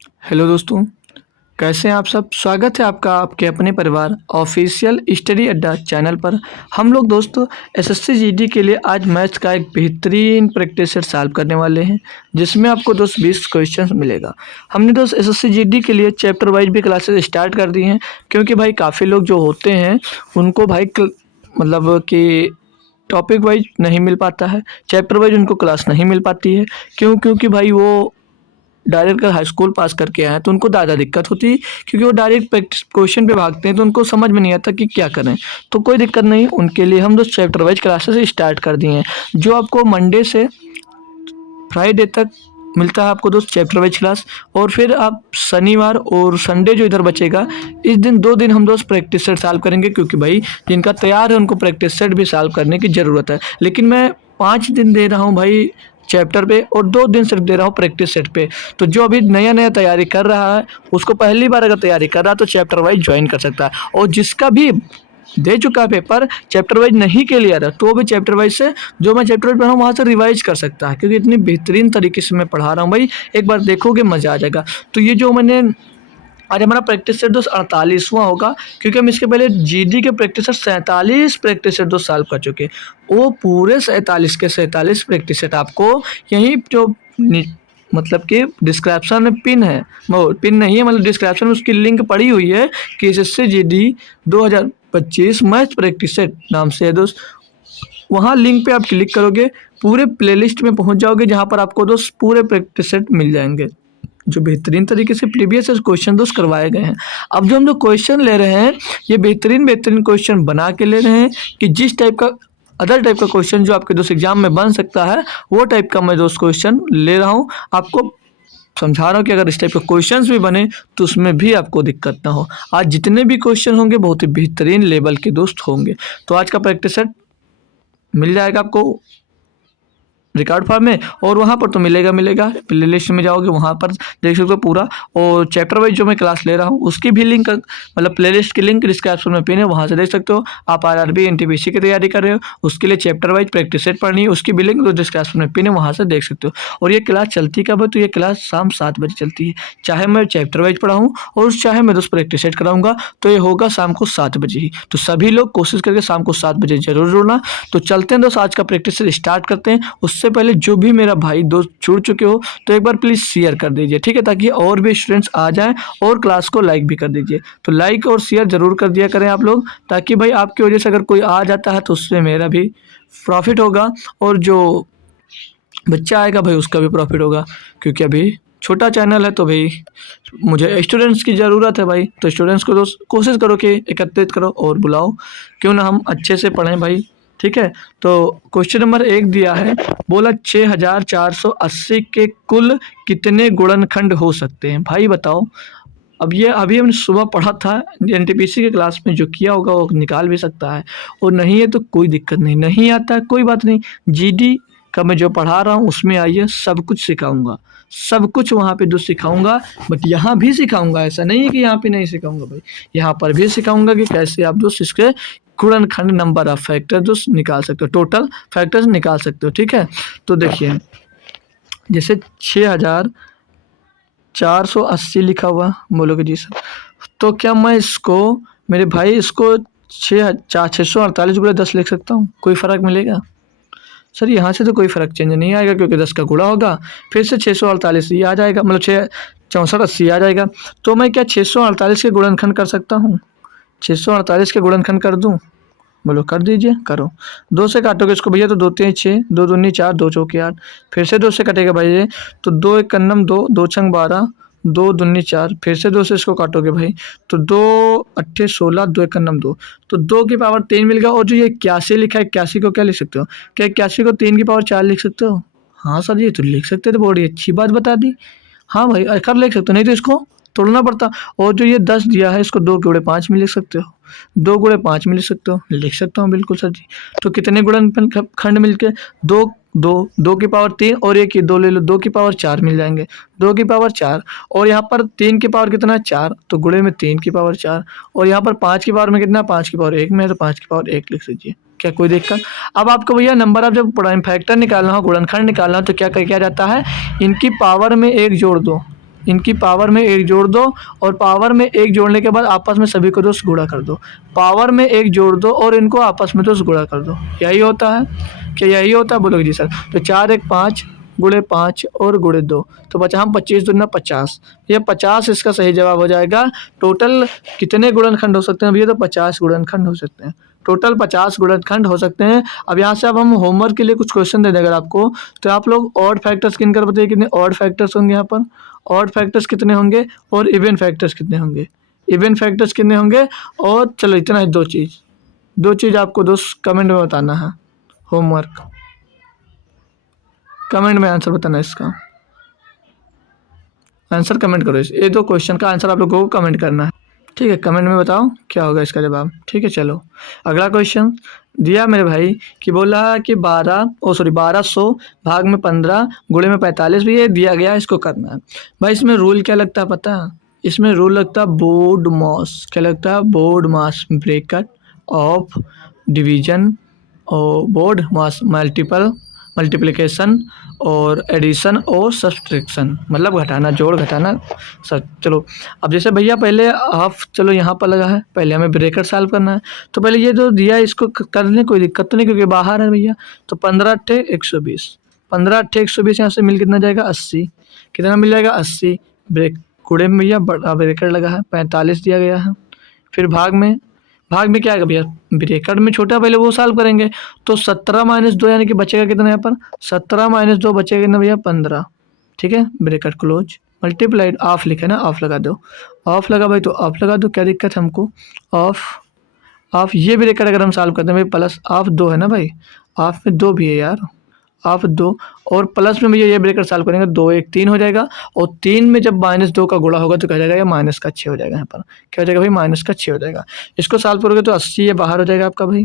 Hello दोस्तों, कैसे हैं आप सब। स्वागत है आपका आपके अपने परिवार ऑफिशियल स्टडी अड्डा चैनल पर। हम लोग दोस्तों एसएससी जीडी के लिए आज मैथ्स का एक बेहतरीन प्रैक्टिस सेट सॉल्व करने वाले हैं, जिसमें आपको दोस्त 20 क्वेश्चन मिलेगा। हमने दोस्त एसएससी जीडी के लिए चैप्टर वाइज भी क्लासेस स्टार्ट कर दी हैं, क्योंकि भाई काफ़ी लोग जो होते हैं उनको भाई मतलब कि टॉपिक वाइज नहीं मिल पाता है, चैप्टर वाइज उनको क्लास नहीं मिल पाती है। क्योंकि भाई वो डायरेक्ट अगर हाई स्कूल पास करके आए तो उनको ज़्यादा दिक्कत होती है, क्योंकि वो डायरेक्ट प्रैक्टिस क्वेश्चन पे भागते हैं तो उनको समझ में नहीं आता कि क्या करें। तो कोई दिक्कत नहीं, उनके लिए हम दोस्त चैप्टर वाइज क्लासेस स्टार्ट कर दिए हैं, जो आपको मंडे से फ्राइडे तक मिलता है आपको दोस्त चैप्टर वाइज क्लास। और फिर आप शनिवार और संडे जो इधर बचेगा, इस दिन 2 दिन हम दोस्त प्रैक्टिस सेट सॉल्व करेंगे, क्योंकि भाई जिनका तैयार है उनको प्रैक्टिस सेट भी सॉल्व करने की ज़रूरत है। लेकिन मैं 5 दिन दे रहा हूँ भाई चैप्टर पे, और 2 दिन सिर्फ दे रहा हूँ प्रैक्टिस सेट पे। तो जो अभी नया नया तैयारी कर रहा है, उसको पहली बार अगर तैयारी कर रहा है तो चैप्टर वाइज ज्वाइन कर सकता है। और जिसका भी दे चुका है पेपर, चैप्टर वाइज नहीं क्लियर है, तो वो भी चैप्टर वाइज से जो मैं चैप्टर वाइज पढ़ा हूँ वहाँ से रिवाइज कर सकता है, क्योंकि इतनी बेहतरीन तरीके से मैं पढ़ा रहा हूँ भाई। एक बार देखोगे मज़ा आ जाएगा। तो ये जो मैंने आज हमारा प्रैक्टिस सेट दोस्त 48वां होगा, क्योंकि हम इसके पहले जीडी के प्रैक्टिस सेट 47 प्रैक्टिस सेट दोस्त सॉल्व कर चुके हैं। वो पूरे 47 के 47 प्रैक्टिस सेट आपको यहीं जो मतलब कि डिस्क्रिप्शन में पिन है, वो पिन नहीं है, मतलब डिस्क्रिप्शन में उसकी लिंक पड़ी हुई है कि SSC GD 2025 math practice set नाम से है दोस्त। वहाँ लिंक पे आप क्लिक करोगे, पूरे प्लेलिस्ट में पहुँच जाओगे, जहाँ पर आपको दोस्त पूरे प्रैक्टिस सेट मिल जाएंगे, जो बेहतरीन तरीके से प्रीवियस क्वेश्चन दोस्त करवाए गए हैं। अब जो हम लोग क्वेश्चन ले रहे हैं, ये बेहतरीन बेहतरीन क्वेश्चन बना के ले रहे हैं कि जिस टाइप का अदर टाइप का क्वेश्चन जो आपके दोस्त एग्जाम में बन सकता है, वो टाइप का मैं दोस्त क्वेश्चन ले रहा हूँ। आपको समझा रहा हूँ कि अगर इस टाइप के क्वेश्चंस भी बने तो उसमें भी आपको दिक्कत ना हो। आज जितने भी क्वेश्चन होंगे बहुत ही बेहतरीन लेवल के दोस्त होंगे। तो आज का प्रैक्टिस सेट मिल जाएगा आपको रिकॉर्ड फार्म में, और वहाँ पर तो मिलेगा प्ले लिस्ट में जाओगे वहाँ पर देख सकते हो पूरा। और चैप्टर वाइज जो मैं क्लास ले रहा हूँ उसकी भी लिंक, मतलब प्ले लिस्ट की लिंक डिस्क्रिप्शन में पिन है, वहाँ से देख सकते हो। आप आरआरबी एनटीपीसी की तैयारी कर रहे हो, उसके लिए चैप्टर वाइज प्रैक्टिस सेट पढ़नी है, उसकी भी लिंक डिस्क्रिप्शन में पिन है, वहाँ से देख सकते हो। और ये क्लास चलती कब है, तो ये क्लास शाम 7 बजे चलती है। चाहे मैं चैप्टर वाइज पढ़ाऊँ और चाहे मैं दोस्त प्रैक्टिस सेट कराऊंगा, तो ये होगा शाम को 7 बजे ही। तो सभी लोग कोशिश करके शाम को 7 बजे जरूर जुड़ना। तो चलते हैं दोस्त, आज का प्रैक्टिस सेट स्टार्ट करते हैं। उससे पहले जो भी मेरा भाई दोस्त जुड़ चुके हो तो एक बार प्लीज़ शेयर कर दीजिए, ठीक है, ताकि और भी स्टूडेंट्स आ जाएं, और क्लास को लाइक भी कर दीजिए। तो लाइक और शेयर ज़रूर कर दिया करें आप लोग, ताकि भाई आपकी वजह से अगर कोई आ जाता है तो उससे मेरा भी प्रॉफिट होगा, और जो बच्चा आएगा भाई उसका भी प्रॉफिट होगा। क्योंकि अभी छोटा चैनल है तो भाई मुझे स्टूडेंट्स की ज़रूरत है भाई। तो स्टूडेंट्स को दोस्त कोशिश करो कि एकत्रित करो और बुलाओ, क्यों ना हम अच्छे से पढ़ें भाई, ठीक है। तो क्वेश्चन नंबर 1 दिया है, बोला 6480 के कुल कितने गुणनखंड हो सकते हैं। भाई बताओ। अब ये अभी हमने सुबह पढ़ा था एनटीपीसी के क्लास में, जो किया होगा वो निकाल भी सकता है, और नहीं है तो कोई दिक्कत नहीं, नहीं आता है कोई बात नहीं। जीडी का मैं जो पढ़ा रहा हूँ उसमें आइए, सब कुछ सिखाऊंगा, सब कुछ वहाँ पे जो सिखाऊंगा, बट यहाँ भी सिखाऊंगा। ऐसा नहीं है कि यहाँ पे नहीं सिखाऊंगा भाई, यहाँ पर भी सिखाऊंगा कि कैसे आप दोस्त इसके गुणनखंड नंबर ऑफ फैक्टर जो निकाल सकते हो, टोटल फैक्टर्स निकाल सकते हो, ठीक है। तो देखिए, जैसे 6480 लिखा हुआ, बोलोगे जी सर, तो क्या मैं इसको मेरे भाई इसको 648 गुणा 10 लिख सकता हूँ, कोई फ़र्क मिलेगा सर? यहाँ से तो कोई फ़र्क चेंज नहीं आएगा, क्योंकि 10 का गुणा होगा, फिर से 648 ये आ जाएगा, मतलब 6480 आ जाएगा। तो मैं क्या 648 के गुणनखंड कर सकता हूँ? 648 के गुणनखंड कर दूँ? बोलो कर दीजिए, करो। 2 से काटोगे इसको भैया तो 2 3 6, 2 दूनी 4, 2 चौके 8, फिर से 2 से कटेगा भाई ये, तो 2 एक कन्नम 2, 2 छंग 12, 2 दूनी 4, फिर से 2 से इसको काटोगे भाई तो 2 अट्ठे 16, 2 एक कन्नम 2, तो 2 की पावर 3 मिल गया। और जो ये 81 लिखा है, 81 को क्या लिख सकते हो? क्या 81 को 3 की पावर 4 लिख सकते हो? हाँ सर ये तो लिख सकते थे, बड़ी अच्छी बात बता दी। हाँ भाई कर लिख सकते हो, नहीं तो इसको तोड़ना पड़ता। और जो ये 10 दिया है, इसको 2 गुणे 5 में लिख सकते हो, 2 गुणे 5 में लिख सकते हो, लिख सकता हूँ बिल्कुल सर जी। तो कितने गुणनखंड मिलके? 2 2 2 की पावर 3, और एक ये 2 ले लो, 2 की पावर 4 मिल जाएंगे, 2 की पावर 4, और यहाँ पर 3 की पावर कितना है? 4, तो गुणे में 3 की पावर 4, और यहाँ पर 5 की पावर में कितना? 5 की पावर 1 में है, तो 5 की पावर 1 लिख लीजिए। क्या कोई दिक्कत? अब आपको भैया नंबर ऑफ जब प्राइम फैक्टर निकालना हो, गुणनखंड निकालना हो, तो क्या किया जाता है? इनकी पावर में 1 जोड़ दो, इनकी पावर में एक जोड़ दो और पावर में एक जोड़ने के बाद आपस में सभी को दोस्त गुणा कर दो। पावर में एक जोड़ दो और इनको आपस में दोस्त गुणा कर दो। यही होता है, क्या यही होता है? बोलोगे जी सर। तो 4 एक 5 गुणे 5 और गुणे 2 तो बचा हम 25 दूना 50। ये 50 इसका सही जवाब हो जाएगा। टोटल कितने गुणनखंड हो सकते हैं भैया? तो 50 गुणनखंड हो सकते हैं। टोटल 50 गुणनखंड हो सकते हैं। अब यहाँ से अब हम होमवर्क के लिए कुछ क्वेश्चन दे दें अगर आपको, तो आप लोग ऑड फैक्टर्स गिनकर बताइए कितने ऑड फैक्टर्स होंगे यहाँ पर। ऑड फैक्टर्स कितने होंगे और इवन फैक्टर्स कितने होंगे? इवन फैक्टर्स कितने होंगे? और चलो इतना है, दो चीज़ आपको दोस्त कमेंट में बताना है। होमवर्क कमेंट में आंसर बताना है इसका। आंसर कमेंट करो ये 2 क्वेश्चन का आंसर आप लोगों को कमेंट करना है। ठीक है, कमेंट में बताओ क्या होगा इसका जवाब। ठीक है, चलो अगला क्वेश्चन दिया मेरे भाई कि बोला कि 1200 भाग में 15 गुणे में 45 भी ये दिया गया, इसको करना है। भाई इसमें रूल क्या लगता है पता है? इसमें रूल लगता है बोर्ड मास। क्या लगता है? Board mass bracket of division और बोर्ड मास मल्टीप्लिकेशन और एडिशन और सब्सट्रैक्शन, मतलब घटाना, जोड़ घटाना सब। चलो अब जैसे भैया पहले हाफ, चलो यहाँ पर लगा है, पहले हमें ब्रैकेट सॉल्व करना है। तो पहले ये जो दिया है इसको करने कोई दिक्कत तो नहीं क्योंकि बाहर है भैया। तो 15 अट्ठे 120, 15 अट्ठे 120 यहाँ से मिल कितना जाएगा? 80। कितना मिल जाएगा? 80। गुणे में भैया बड़ा ब्रैकेट लगा है, 45 दिया गया है। फिर भाग में क्या आएगा भैया? ब्रैकेट में छोटा पहले वो सॉल्व करेंगे। तो 17 माइनस 2 यानी कि बचेगा कितना यहाँ पर? 17 माइनस 2 बचेगा कितना भैया? 15। ठीक है, ब्रैकेट क्लोज मल्टीप्लाइड ऑफ लिखा है ना, ऑफ लगा दो। ऑफ लगा भाई तो ऑफ लगा दो, क्या दिक्कत है हमको? ऑफ ये ब्रैकेट अगर हम सॉल्व करते हैं भाई प्लस ऑफ 2 है ना भाई, ऑफ में 2 भी है यार, ऑफ 2 और प्लस में भैया ये ब्रैकेट सॉल्व करेंगे 2 1 3 हो जाएगा। और 3 में जब -2 का गुणा होगा तो क्या हो जाएगा? माइनस का 6 हो जाएगा। यहाँ पर क्या हो जाएगा भाई? माइनस का 6 हो जाएगा। इसको सॉल्व करोगे तो 80 ये बाहर हो जाएगा आपका भाई।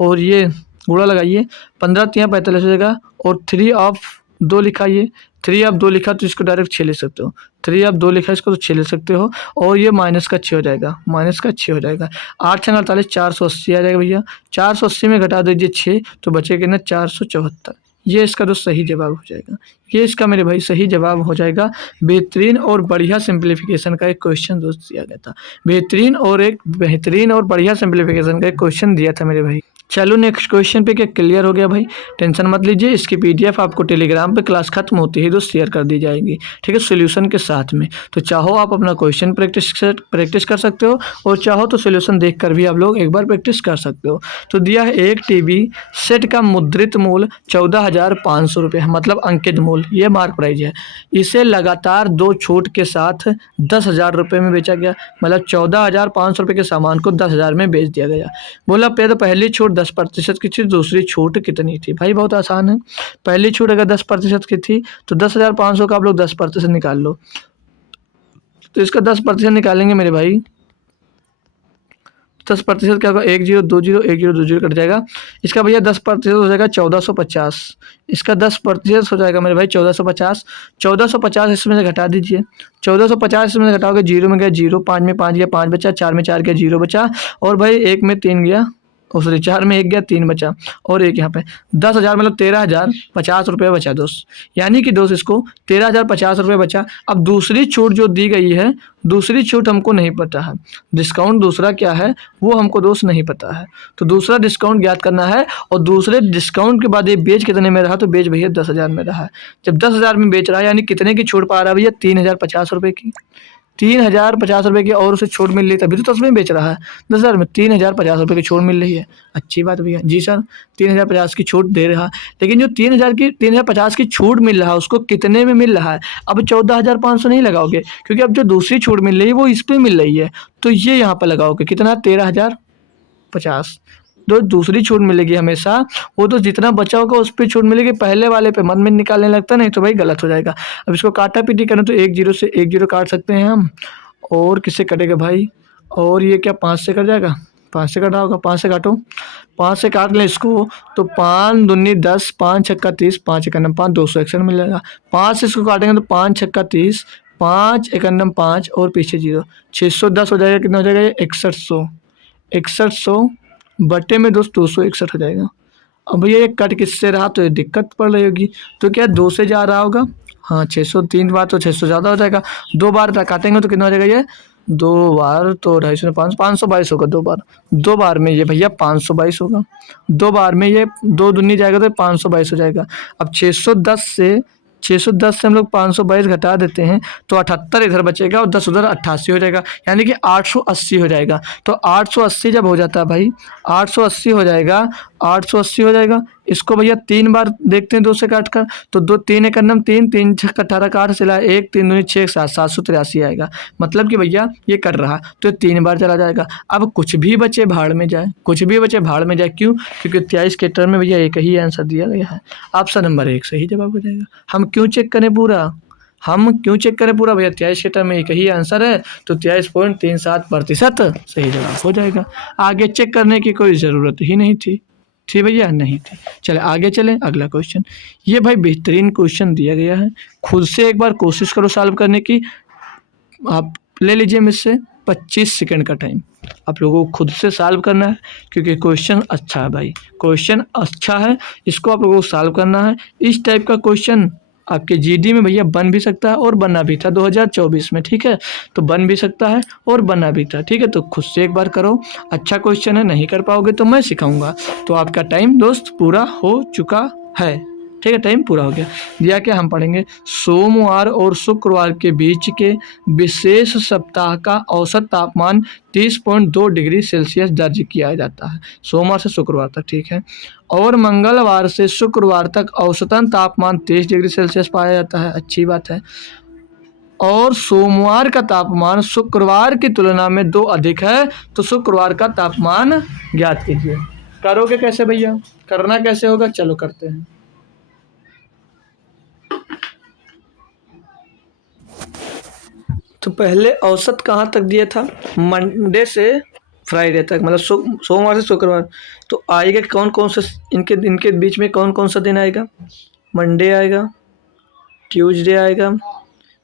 और ये गुणा लगाइए, 15 3 45 हो जाएगा। और 3 ऑफ 2 लिखा, ये 3 ऑफ 2 लिखा तो इसको डायरेक्ट 6 ले सकते हो। 3 ऑफ 2 लिखा इसको तो 6 ले सकते हो। और ये माइनस का 6 हो जाएगा, माइनस का 6 हो जाएगा। 8 6 48 480 आ जाएगा भैया। 480 में घटा दीजिए 6 तो बचेगा ना 474। ये इसका तो सही जवाब हो जाएगा। ये इसका मेरे भाई सही जवाब हो जाएगा। बेहतरीन और बढ़िया सिंप्लीफिकेशन का एक क्वेश्चन दोस्त दिया गया था। बेहतरीन और बढ़िया सिंप्लीफिकेशन का एक क्वेश्चन दिया था मेरे भाई। चलो नेक्स्ट क्वेश्चन पे क्या क्लियर हो गया भाई? टेंशन मत लीजिए, इसकी पीडीएफ आपको टेलीग्राम पे क्लास खत्म होते ही दोस्त शेयर कर दी जाएगी। ठीक है, सोल्यूशन के साथ में। तो चाहो आप अपना क्वेश्चन प्रैक्टिस कर सकते हो और चाहो तो सोल्यूशन देख कर भी आप लोग एक बार प्रैक्टिस कर सकते हो। तो दिया है एक टीवी सेट का मुद्रित मूल्य 14,500 रुपये, मतलब अंकित मूल्य, ये मार्क प्राइज है। इसे लगातार 2 छूट के साथ 10,000 रुपये में बेचा गया, मतलब 14,500 रुपये के सामान को 10,000 में बेच दिया गया। बोला तो पहली छूट 10% की थी, दूसरी छूट कितनी थी? भाई बहुत आसान है। पहली छूट अगर 10% की थी तो 10,500 का आप लोग 10% निकाल लो। तो इसका 10% निकालेंगे मेरे भाई, 10% क्या होगा? 1 0 2 0 1 0 2 0 कट जाएगा। इसका भैया 10% हो जाएगा 1450। इसका 10% हो जाएगा मेरे भाई 1450। 1450 इसमें से घटा दीजिए। 1450 इसमें से घटाओगे, 0 में गया 0, 5 में 5 गया 5 बचा, 4 में 4 गया 0 बचा, और भाई 1 में 3 गया, सॉरी 4 में 1 गया 3 बचा, और एक यहाँ पे 10,000 मतलब 13,050 रुपये बचा दोस्त। यानी कि दोस्त इसको 13,050 रुपये बचा। अब दूसरी छूट जो दी गई है, दूसरी छूट हमको नहीं पता है, डिस्काउंट दूसरा क्या है वो हमको दोस्त नहीं पता है। तो दूसरा डिस्काउंट ज्ञात करना है। और दूसरे डिस्काउंट के बाद ये बेच कितने में रहा? तो बेच भैया 10,000 में रहा है। जब 10,000 में बेच रहा है यानी कितने की छूट पा रहा है भैया? 3,050 रुपये की। 3,050 रुपये की और उसे छूट मिल रही है, तभी तो 10 में बेच रहा है। 10,000 में 3,050 रुपये की छूट मिल रही है। अच्छी बात भैया, जी सर 3,050 की छूट दे रहा। लेकिन जो 3,050 की छूट मिल रहा है उसको कितने में मिल रहा है? अब 14,500 नहीं लगाओगे क्योंकि अब जो दूसरी छूट मिल रही है वो इस पर मिल रही है, तो ये यहाँ पर लगाओगे कितना? 13,050। जो दूसरी छूट मिलेगी हमेशा वो तो जितना बचा होगा उस पर छूट मिलेगी, पहले वाले पे मन में निकालने लगता, नहीं तो भाई गलत हो जाएगा। अब इसको काटा पीटी करें तो 1 0 से 1 0 काट सकते हैं हम। और किससे कटेगा भाई? और ये क्या 5 से कट जाएगा? 5 से कटा होगा, 5 से काटो, 5 से काट लें इसको तो 5 दूनी 10, 5 छक्का 30, 5 एकन्नम 5, 261 मिलेगा। 5 से इसको काटेंगे तो 5 छक्का 30, 5 एकन्नम 5 और पीछे 0, 610 हो जाएगा। कितना हो जाएगा ये? 6100। 6100 बटे में दोस्त 261 हो जाएगा। अब भैया ये कट किससे रहा तो ये दिक्कत पड़ रही होगी, तो क्या 2 से जा रहा होगा? हाँ 600 3 बार तो 600 ज़्यादा हो जाएगा, 2 बार काटेंगे तो कितना हो जाएगा ये, 2 बार तो 250 500 522 होगा 2 बार, 2 बार में ये भैया 522 होगा, 2 बार में ये 2 दूनी जाएगा तो 522 हो जाएगा। अब 610 से हम लोग 522 घटा देते हैं तो 78 इधर बचेगा और 10 उधर 88 हो जाएगा, यानी कि 880 हो जाएगा। तो 880 जब हो जाता है भाई, 880 हो जाएगा, 880 हो जाएगा। इसको भैया 3 बार देखते हैं 2 से काट कर, तो 2 3 एक नम 3 3 6 18 का 8 चला, 1 3 दूनी 6 7 783 आएगा। मतलब कि भैया ये कर रहा तो 3 बार चला जाएगा। अब कुछ भी बचे भाड़ में जाए, कुछ भी बचे भाड़ में जाए, क्यों? क्योंकि 23 के टर्म में भैया एक ही आंसर दिया गया है, ऑप्शन नंबर 1 सही जवाब हो जाएगा। हम क्यों चेक करें पूरा, हम क्यों चेक करें पूरा भैया, 23 के टर्म में एक ही आंसर है तो 23.37% सही जवाब हो जाएगा। आगे चेक करने की कोई ज़रूरत ही नहीं थी, थी भैया? नहीं थी। चले आगे चलें, अगला क्वेश्चन। ये भाई बेहतरीन क्वेश्चन दिया गया है, खुद से एक बार कोशिश करो सॉल्व करने की। आप ले लीजिए मुझसे 25 सेकंड का टाइम, आप लोगों को खुद से सॉल्व करना है, क्योंकि क्वेश्चन अच्छा है भाई, क्वेश्चन अच्छा है, इसको आप लोगों को सॉल्व करना है। इस टाइप का क्वेश्चन आपके जीडी में भैया बन भी सकता है और बनना भी था 2024 में, ठीक है? तो बन भी सकता है और बनना भी था, ठीक है? तो खुद से एक बार करो, अच्छा क्वेश्चन है, नहीं कर पाओगे तो मैं सिखाऊंगा। तो आपका टाइम दोस्त पूरा हो चुका है, ठीक है? टाइम पूरा हो गया। दिया क्या, हम पढ़ेंगे सोमवार और शुक्रवार के बीच के विशेष सप्ताह का औसत तापमान 30.2 डिग्री सेल्सियस दर्ज किया जाता है, सोमवार से शुक्रवार तक, ठीक है? और मंगलवार से शुक्रवार तक औसतन तापमान 23 डिग्री सेल्सियस पाया जाता है, अच्छी बात है। और सोमवार का तापमान शुक्रवार की तुलना में 2 अधिक है, तो शुक्रवार का तापमान ज्ञात कीजिए। करोगे कैसे भैया, करना कैसे होगा, चलो करते हैं। तो पहले औसत कहाँ तक दिया था, मंडे से फ्राइडे तक, मतलब सोमवार से शुक्रवार। तो आएगा कौन कौन सा, इनके इनके बीच में कौन कौन सा दिन आएगा, मंडे आएगा, ट्यूसडे आएगा,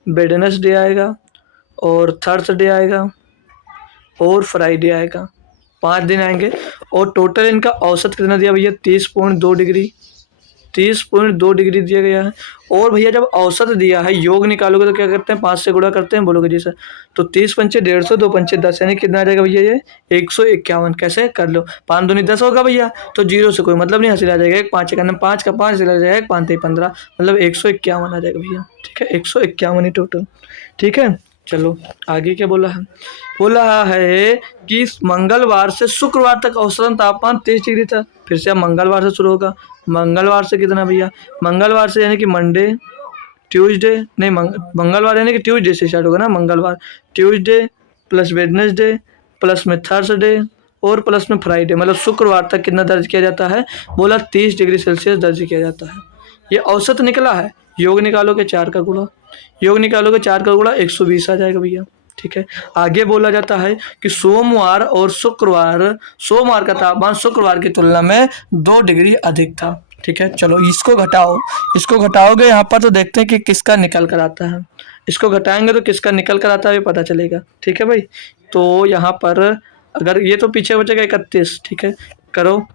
वेडनेसडे आएगा, और थर्सडे आएगा, और फ्राइडे आएगा। 5 दिन आएंगे। और टोटल इनका औसत कितना दिया भैया, 30.2 डिग्री, 30.2 डिग्री दिया गया है। और भैया जब औसत दिया है, योग निकालोगे तो क्या करते हैं, 5 से गुणा करते हैं, बोलोगे जी सर। तो 30 पंचे 150, 2 पंचे 10, यानी कितना आ जाएगा भैया ये 151। कैसे कर लो, 5 दूनी 10 होगा भैया, तो जीरो से कोई मतलब नहीं, हासिल आ जाएगा, 1 5 का 5 का 5 हासिल आ जाएगा, 1 5 15, मतलब 151 आ जाएगा भैया, ठीक है? 151 ही टोटल, ठीक है? चलो आगे क्या बोला है, बोला है कि मंगलवार से शुक्रवार तक औसतन तापमान 23 डिग्री था। फिर से अब मंगलवार से शुरू होगा, मंगलवार से कितना भैया, मंगलवार से यानी कि मंडे, ट्यूसडे नहीं, मंगलवार यानी कि ट्यूसडे से स्टार्ट होगा ना, मंगलवार, ट्यूसडे प्लस वेडनेसडे प्लस में थर्सडे और प्लस में फ्राइडे, मतलब शुक्रवार तक कितना दर्ज किया जाता है, बोला 30 डिग्री सेल्सियस दर्ज किया जाता है। ये औसत निकला है, योग निकालोगे 4 का गुणा, योग निकालोगे 4 का गुणा 120 आ जाएगा भैया, ठीक है? आगे बोला जाता है कि सोमवार और शुक्रवार, सोमवार का तापमान शुक्रवार की तुलना में 2 डिग्री अधिक था, ठीक है? चलो इसको घटाओ, इसको घटाओगे यहाँ पर तो देखते हैं कि किसका निकल कर आता है, इसको घटाएंगे तो किसका निकल कर आता है ये पता चलेगा, ठीक है भाई? तो यहाँ पर अगर ये तो पीछे बचेगा 31, ठीक है? करो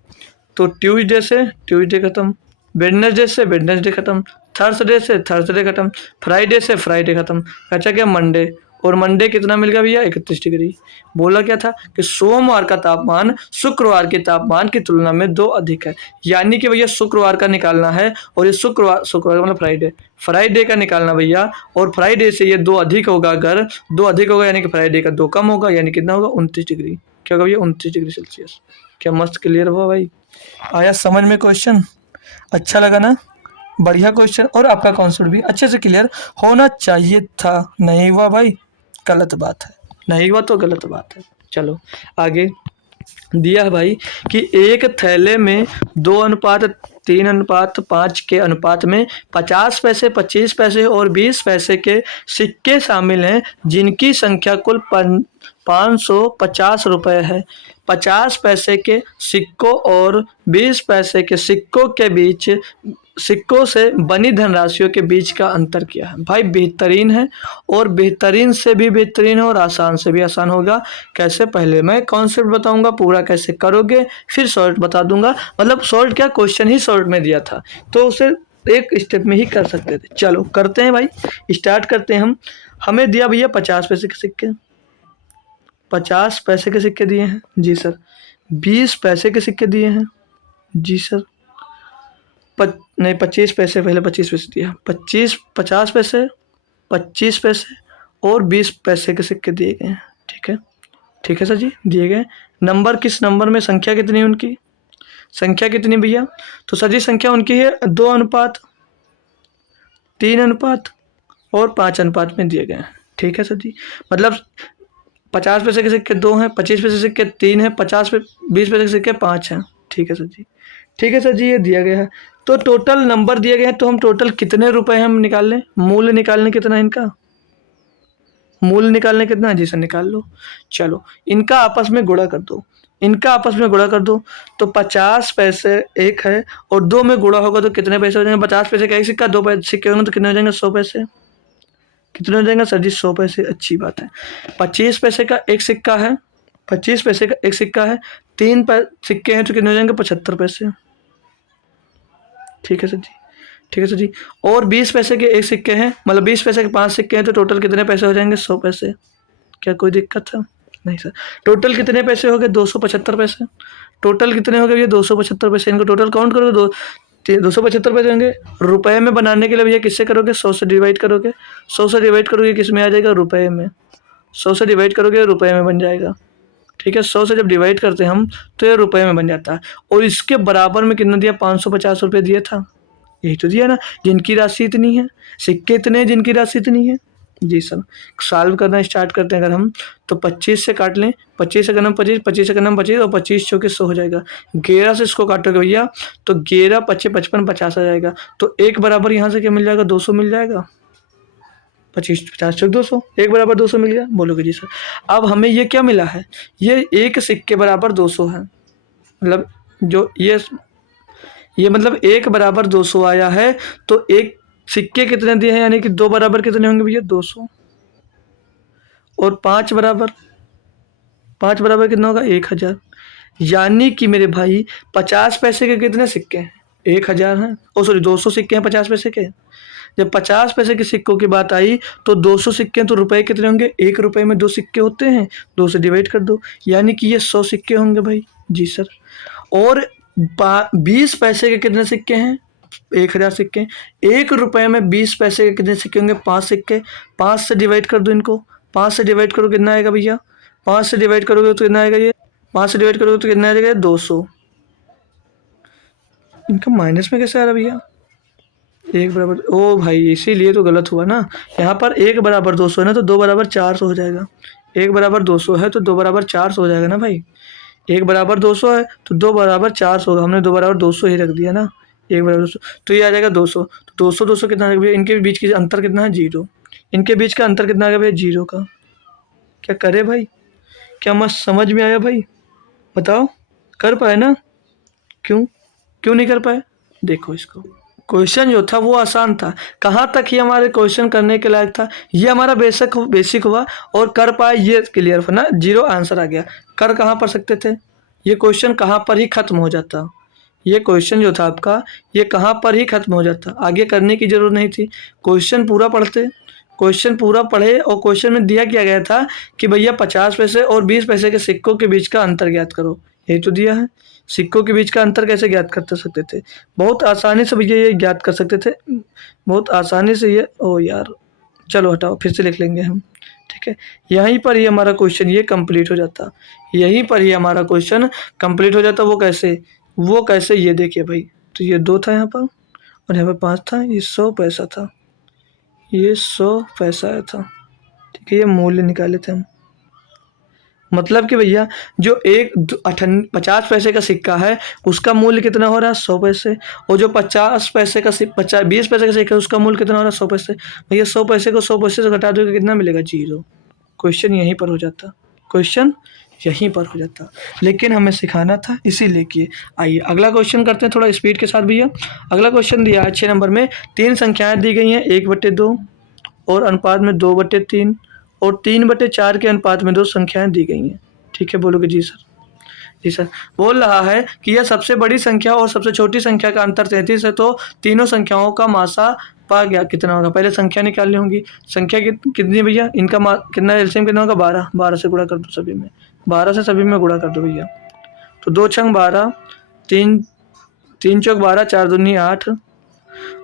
तो ट्यूसडे से ट्यूसडे खत्म, वेडनेसडे से वेडनेसडे खत्म, थर्सडे से थर्सडे खत्म, फ्राइडे से फ्राइडे खत्म, बचा क्या मंडे, और मंडे कितना मिल गया भैया 31 डिग्री। बोला क्या था कि सोमवार का तापमान शुक्रवार के तापमान की तुलना में 2 अधिक है, यानी कि भैया शुक्रवार का निकालना है, और ये शुक्रवार मतलब फ्राइडे, फ्राइडे का निकालना भैया, और फ्राइडे से ये 2 अधिक होगा, अगर 2 अधिक होगा यानी कि फ्राइडे का 2 कम होगा, यानी कितना होगा 29 डिग्री। क्या होगा भैया 29 डिग्री सेल्सियस। क्या मस्त क्लियर हुआ भाई, आया समझ में क्वेश्चन, अच्छा लगा ना, बढ़िया क्वेश्चन, और आपका कॉन्सेप्ट भी अच्छे से क्लियर होना चाहिए था। नहीं हुआ भाई, गलत बात है, नहीं हुआ तो गलत बात है। चलो आगे दिया है भाई कि एक थैले में 2:3:5 के अनुपात में 50 पैसे, 25 पैसे और 20 पैसे के सिक्के शामिल हैं, जिनकी संख्या कुल 550 रुपये है। 50 पैसे के सिक्कों और 20 पैसे के सिक्कों के बीच, सिक्कों से बनी धनराशियों के बीच का अंतर क्या है। भाई बेहतरीन है, और बेहतरीन से भी बेहतरीन है, और आसान से भी आसान होगा। कैसे, पहले मैं कॉन्सेप्ट बताऊंगा, पूरा कैसे करोगे, फिर शॉर्ट बता दूंगा, मतलब शॉर्ट क्या, क्वेश्चन ही शॉर्ट में दिया था तो उसे एक स्टेप में ही कर सकते थे। चलो करते हैं भाई, स्टार्ट करते हैं हम। हमें दिया भैया 50 पैसे के सिक्के, 50 पैसे के सिक्के दिए हैं जी सर। 20 पैसे के सिक्के दिए हैं जी सर। नहीं 25 पैसे, पहले 25 पैसे दिया, 50 पैसे, 25 पैसे और 20 पैसे के सिक्के दिए गए हैं। ठीक है, ठीक है सर जी, दिए गए। नंबर किस नंबर में, संख्या कितनी है उनकी, संख्या कितनी भैया, तो सर जी संख्या उनकी है 2 अनुपात 3 अनुपात और 5 अनुपात में दिए गए हैं। ठीक है सर जी, मतलब 50 पैसे के सिक्के 2 हैं, 25 पैसे के सिक्के 3 हैं, 20 पैसे के सिक्के 5 हैं। ठीक है सर जी, ठीक है सर जी, ये दिया गया है। तो टोटल नंबर दिए गए हैं, तो हम टोटल कितने रुपए हम निकाल लें, मूल्य निकालने कितना है इनका, मूल्य निकालने कितना है जी सर, निकाल लो। चलो इनका आपस में गुणा कर दो, इनका आपस में गुणा कर दो। तो 50 पैसे एक है और 2 में गुणा होगा तो कितने पैसे हो जाएंगे, 50 पैसे का एक सिक्का, 2 पैसे सिक्के होंगे तो कितने हो जाएंगे, 100 पैसे। कितने हो जाएंगे सर जी, 100 पैसे, अच्छी बात है। 25 पैसे का एक सिक्का है, 25 पैसे का एक सिक्का है, 3 सिक्के हैं तो कितने हो जाएंगे, 75 पैसे। ठीक है सर जी, ठीक है सर जी। और 20 पैसे के एक सिक्के हैं, मतलब 20 पैसे के 5 सिक्के हैं, तो टोटल कितने पैसे हो जाएंगे, 100 पैसे। क्या कोई दिक्कत है, नहीं सर। टोटल कितने पैसे हो गए, 275 पैसे। टोटल कितने हो गए भैया, 275 पैसे। इनको टोटल काउंट करोगे, 275 पैसे होंगे। रुपए में बनाने के लिए भैया किससे करोगे, 100 से डिवाइड करोगे। 100 से डिवाइड करोगे किस में आ जाएगा, रुपए में। 100 से डिवाइड करोगे रुपए में बन जाएगा। ठीक है, 100 से जब डिवाइड करते हैं हम तो ये रुपए में बन जाता है। और इसके बराबर में कितना दिया, 550 रुपये दिया था, यही तो दिया ना, जिनकी राशि इतनी है। सिक्के इतने हैं जिनकी राशि इतनी है जी सर। सॉल्व करना स्टार्ट करते हैं अगर हम, तो 25 से काट लें, 25 से करना 25, 25 से करना 25 और 25 चौके 100 हो जाएगा। 11 से इसको काटोगे भैया तो 11 25 55 50 आ जाएगा। तो एक बराबर यहाँ से क्या मिल जाएगा, 200 मिल जाएगा। 25 50 चौक 200, एक बराबर 200 मिल गया, बोलोगे जी सर। अब हमें ये क्या मिला है, ये एक सिक्के बराबर 200 है, मतलब जो ये मतलब एक बराबर 200 आया है। तो एक सिक्के कितने दिए हैं, यानी कि 2 बराबर कितने होंगे भैया, 200। और 5 बराबर, 5 बराबर कितना होगा, 1000। यानी कि मेरे भाई 50 पैसे के कितने सिक्के हैं, 1000 हैं। ओ सॉरी 200 सिक्के हैं 50 पैसे के। जब 50 पैसे के सिक्कों की बात आई तो 200 सिक्के हैं, तो रुपए कितने होंगे, 1 रुपए में 2 सिक्के होते हैं, 2 से डिवाइड कर दो, यानी कि ये 100 सिक्के होंगे भाई जी सर। और 20 पैसे के कितने सिक्के हैं, 1000 सिक्के। 1 रुपए में 20 पैसे के कितने सिक्के होंगे, 5 सिक्के। 5 से डिवाइड कर दो इनको, 5 से डिवाइड करो कितना आएगा भैया, 5 से डिवाइड करोगे तो कितना आएगा, ये 5 से डिवाइड करोगे तो कितना आ जाएगा, 200। इनका माइनस में कैसे आ रहा भैया, एक बराबर, ओ भाई इसीलिए तो गलत हुआ ना। यहाँ पर 1 बराबर 200 है ना, तो 2 बराबर 400 हो जाएगा। 1 बराबर 200 है तो 2 बराबर 400 हो जाएगा ना भाई। 1 बराबर 200 है तो 2 बराबर 400 होगा, हमने 2 बराबर 200 ही रख दिया ना। 1 बराबर 200 तो ये आ जाएगा 200। तो 200 200 कितना है भैया, इनके बीच की अंतर कितना है, 0। इनके बीच का अंतर कितना आ गया भैया, 0 का। क्या करे भाई, क्या मस्त समझ में आया भाई, बताओ कर पाए ना, क्यों क्यों नहीं कर पाए। देखो इसको, क्वेश्चन जो था वो आसान था, कहाँ तक ये हमारे क्वेश्चन करने के लायक था, ये हमारा बेसिक हुआ और कर पाए, ये क्लियर हुआ ना, 0 आंसर आ गया। कर कहाँ पर सकते थे, ये क्वेश्चन कहाँ पर ही खत्म हो जाता, ये क्वेश्चन जो था आपका ये कहाँ पर ही खत्म हो जाता, आगे करने की जरूरत नहीं थी। क्वेश्चन पूरा पढ़ते, क्वेश्चन पूरा पढ़े, और क्वेश्चन में दिया क्या गया था कि भैया 50 पैसे और 20 पैसे के सिक्कों के बीच का अंतर ज्ञात करो, यही तो दिया है। सिक्कों के बीच का अंतर कैसे ज्ञात कर सकते थे, बहुत आसानी से भैया ये ज्ञात कर सकते थे, बहुत आसानी से ये, ओ यार चलो हटाओ फिर से लिख लेंगे हम। ठीक है, यहीं पर ही हमारा क्वेश्चन ये कंप्लीट हो जाता, यहीं पर ही हमारा क्वेश्चन कंप्लीट हो जाता। वो कैसे ये देखिए भाई, तो ये 2 था यहाँ पर और यहाँ पर 5 था, ये 100 पैसा था, ये 100 पैसा आया था। ठीक है, ये मूल्य निकाले थे हम, मतलब कि भैया जो 50 पैसे का सिक्का है उसका मूल्य कितना हो रहा है, 100 पैसे। और जो 50 पैसे का 20 पैसे का सिक्का है उसका मूल्य कितना हो रहा है, 100 पैसे। भैया 100 पैसे को 100 पैसे से घटा दोगे कितना मिलेगा, 0। क्वेश्चन यहीं पर हो जाता, क्वेश्चन यहीं पर हो जाता, लेकिन हमें सिखाना था इसीलिए किए। आइए अगला क्वेश्चन करते हैं थोड़ा स्पीड के साथ भैया। अगला क्वेश्चन दिया है 6 नंबर में, 3 संख्याएं दी गई हैं 1/2 और अनुपात में 2/3 और 3/4 के अनुपात में 2 संख्याएं दी गई हैं। ठीक है, बोलोगे जी सर। जी सर। बोल रहा है कि यह सबसे बड़ी संख्या और सबसे छोटी संख्या का अंतर 33 है, तो तीनों संख्याओं का मासा पा गया कितना होगा। पहले संख्या निकालनी होगी। संख्या कितनी है भैया, इनका कितना एलसीएम कितना होगा 12। 12 से गुणा कर दो सभी में, 12 से सभी में गुणा कर दो भैया। तो 2 छंग 12, 3 3 चौक 12, 4 दूनी 8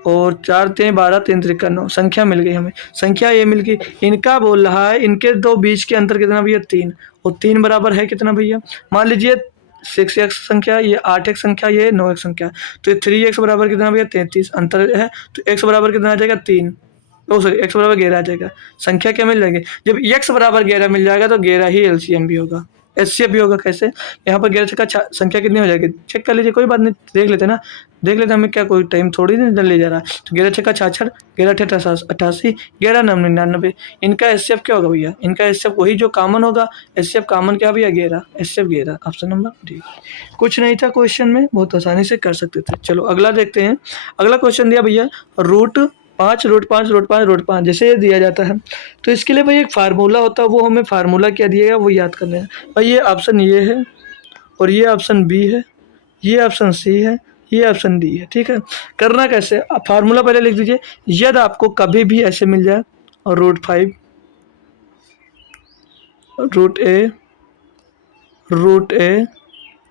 और 4 3 12, 3 त्रिका 9। संख्या मिल गई हमें, संख्या ये मिल गई। इनका बोल रहा है इनके दो बीच के अंतर कितना भैया 3, और 3 बराबर है कितना भैया, मान लीजिए 6x संख्या, ये 8x संख्या, ये 9x संख्या, तो ये 3x बराबर कितना भैया 33 अंतर है, तो x बराबर कितना आ जाएगा 3। ओ सॉरी, x बराबर 11 आ जाएगा। संख्या क्या मिल जाएगी, जब x बराबर 11 मिल जाएगा तो 11 ही एलसीएम भी होगा, एचसीएफ भी होगा। कैसे, यहाँ पर 11 का संख्या कितनी हो जाएगी, चेक कर लीजिए, कोई बात नहीं, देख लेते ना, देख लेते, हमें क्या कोई टाइम थोड़ी नहीं ले जा रहा है। तो 11 छक्का 66, 11 अठे 88, 11 9 99। इनका एचसीएफ क्या होगा भैया, इनका एचसीएफ वही जो कॉमन होगा। एचसीएफ कॉमन क्या भैया 11, एचसीएफ 11, ऑप्शन नंबर डी। कुछ नहीं था क्वेश्चन में, बहुत आसानी से कर सकते थे। चलो अगला देखते हैं। अगला क्वेश्चन दिया भैया रूट 5 रूट 5 रूट 5 रूट 5, जैसे ये दिया जाता है तो इसके लिए भाई एक फार्मूला होता है, वो हमें फार्मूला क्या दिएगा वो याद करना है भाई। ये ऑप्शन ये है और ये ऑप्शन बी है, ये ऑप्शन सी है, ये ऑप्शन डी है। ठीक है, करना कैसे, आप फार्मूला पहले लिख दीजिए। यदि आपको कभी भी ऐसे मिल जाए और रूट 5 रूट ए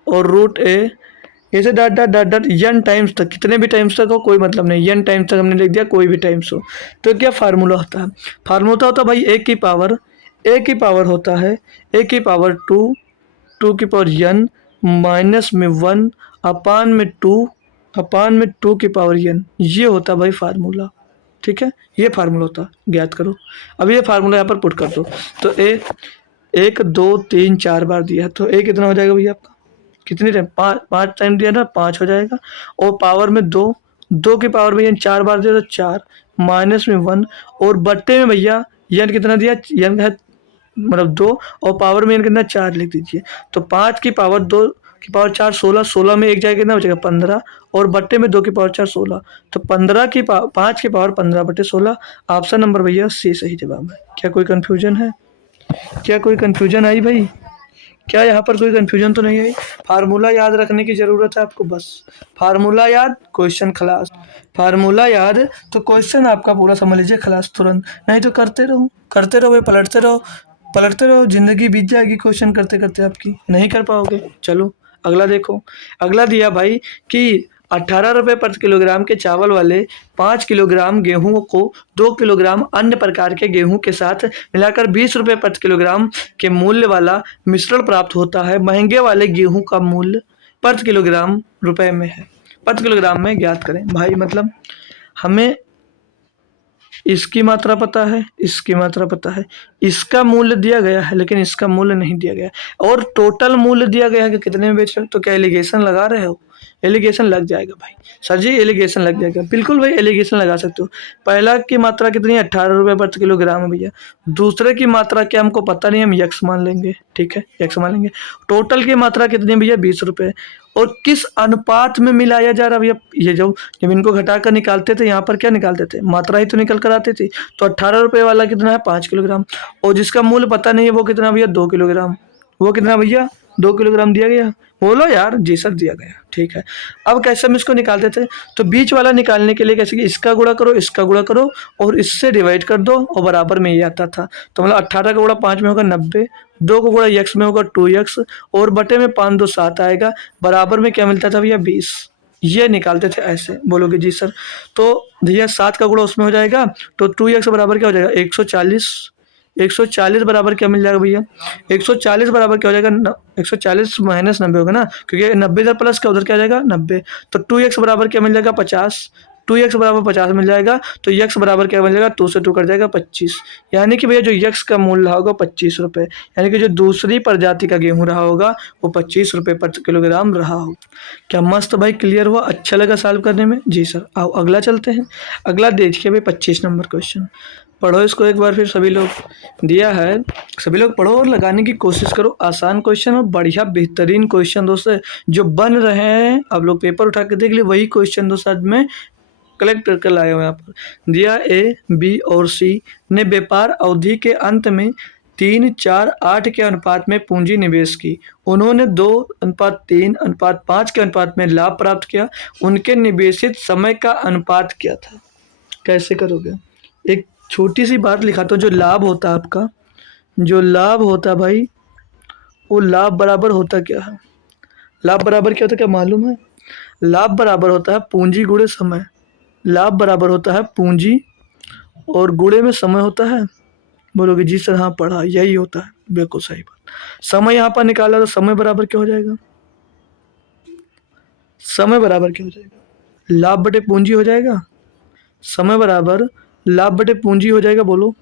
और रूट ए ऐसे dot dot dot dot n times तक, कितने भी टाइम्स तक हो कोई मतलब नहीं, n टाइम्स तक हमने लिख दिया, कोई भी टाइम्स हो। तो क्या फार्मूला होता है, फार्मूला होता है भाई a की पावर होता है a की पावर 2, 2 की पावर n माइनस में 1 अपान में 2 की पावर n, ये होता है भाई फार्मूला। ठीक है, ये फार्मूला होता है, ज्ञात करो। अब ये फार्मूला यहाँ पर पुट कर दो, तो a 1 2 3 4 बार दिया है, तो a कितना हो जाएगा भैया आपका, कितनी टाइम, 5 टाइम दिया ना, 5 हो जाएगा। और पावर में 2 की पावर भैया 4 बार दिया तो 4 माइनस में 1 और बट्टे में भैया n कितना दिया, n है मतलब 2 और पावर में n कितना 4 लिख दीजिए। तो 5 की पावर 2 की पावर 4 16, 16 में एक जाएगा कितना बचेगा 15 और बट्टे में 2 की पावर 4 16, तो 5 की पावर 15 बट्टे 16। ऑप्शन नंबर भैया सी सही जवाब है। क्या कोई कन्फ्यूजन है, क्या कोई कन्फ्यूजन आई भाई, क्या यहाँ पर कोई कन्फ्यूजन तो नहीं है। फार्मूला याद रखने की ज़रूरत है आपको, बस फार्मूला याद, क्वेश्चन खलास। फार्मूला याद तो क्वेश्चन आपका पूरा समझ लीजिए खलास तुरंत, नहीं तो करते रहो पलटते रहो, ज़िंदगी बीत जाएगी क्वेश्चन करते करते आपकी, नहीं कर पाओगे। चलो अगला देखो। अगला दिया भाई कि 18 रुपये प्रति किलोग्राम के चावल वाले 5 किलोग्राम गेहूं को 2 किलोग्राम अन्य प्रकार के गेहूं के साथ मिलाकर 20 रुपये प्रति किलोग्राम के मूल्य वाला मिश्रण प्राप्त होता है। महंगे वाले गेहूं का मूल्य प्रति किलोग्राम रुपए में है, प्रति किलोग्राम में ज्ञात करें। भाई मतलब हमें इसकी मात्रा पता है, इसकी मात्रा पता है, इसका मूल्य दिया गया है लेकिन इसका मूल्य नहीं दिया गया, और टोटल मूल्य दिया गया है कि कितने में बेच रहे हो। तो क्या एलिगेशन लगा रहे हो, एलिगेशन लग जाएगा भाई, सर जी एलिगेशन लग जाएगा, बिल्कुल भाई एलिगेशन लगा सकते हो। पहला की मात्रा कितनी है 18 रुपये प्रति किलोग्राम है भैया, दूसरे की मात्रा क्या हमको पता नहीं, हम यक्स मान लेंगे। ठीक है, यक्स मान लेंगे। टोटल की मात्रा कितनी है भैया 20 रुपये, और किस अनुपात में मिलाया जा रहा है भैया, ये जब इनको घटा कर निकालते थे यहाँ पर क्या निकालते थे, मात्रा ही तो निकल कर आती थी। तो 18 रुपये वाला कितना है 5 किलोग्राम, और जिसका मूल्य पता नहीं है वो कितना भैया 2 किलोग्राम, वो कितना भैया 2 किलोग्राम दिया गया। बोलो यार, जी सर दिया गया। ठीक है, अब कैसे हम इसको निकालते थे, तो बीच वाला निकालने के लिए कैसे कि इसका गुणा करो, इसका गुणा करो और इससे डिवाइड कर दो, और बराबर में ये आता था। तो मतलब 18 का गुणा 5 में होगा 90, 2 का गुणा x में होगा 2x, और बटे में 5 2 7 आएगा, बराबर में क्या मिलता था भैया 20। ये निकालते थे ऐसे, बोलोगे जी सर। तो भैया 7 का गुणा उसमें हो जाएगा, तो 2x बराबर क्या हो जाएगा 140, 140 बराबर क्या मिल जाएगा भैया, 140 बराबर क्या हो जाएगा 140 माइनस 90 होगा ना, क्योंकि 90 इधर प्लस का उधर क्या आ जाएगा 90। तो 2x बराबर क्या मिल जाएगा 50, 2x बराबर 50 मिल जाएगा, तो x बराबर क्या मिल जाएगा 2 से 2 कट जाएगा 25। यानी कि भैया जो x का मूल्य रहा होगा 25 रुपये, यानी कि जो दूसरी प्रजाति का गेहूँ रहा होगा वो 25 रुपये प्रति किलोग्राम रहा होगा। क्या मस्त भाई, क्लियर हुआ, अच्छा लगा सॉल्व करने में। जी सर, आओ अगला चलते हैं। अगला देखिए भाई 25 नंबर क्वेश्चन, पढ़ो इसको एक बार फिर सभी लोग, दिया है सभी लोग पढ़ो और लगाने की कोशिश करो। आसान क्वेश्चन और बढ़िया बेहतरीन क्वेश्चन दोस्तों जो बन रहे हैं, आप लोग पेपर उठा के देख लिए, वही क्वेश्चन दोस्तों आज मैं कलेक्ट करके लाया हूँ यहाँ पर। दिया ए बी और सी ने व्यापार अवधि के अंत में 3:4:8 के अनुपात में पूंजी निवेश की। उन्होंने 2:3:5 के अनुपात में लाभ प्राप्त किया। उनके निवेशित समय का अनुपात क्या था? कैसे करोगे? एक छोटी सी बात लिखाता हूँ। जो लाभ होता है आपका, जो लाभ होता है भाई, वो लाभ बराबर होता क्या है? लाभ बराबर क्या होता है, क्या मालूम है? लाभ बराबर होता है पूंजी गुणे समय। लाभ बराबर होता है पूंजी और गुणे में समय होता है। बोलोगे जी सर हाँ पढ़ा, यही होता है। बिल्कुल सही बात। समय यहाँ पर निकाला तो समय बराबर क्या हो जाएगा? समय बराबर क्या हो जाएगा? लाभ बटे पूंजी हो जाएगा। समय बराबर लाभ बटे पूंजी हो जाएगा। बोलो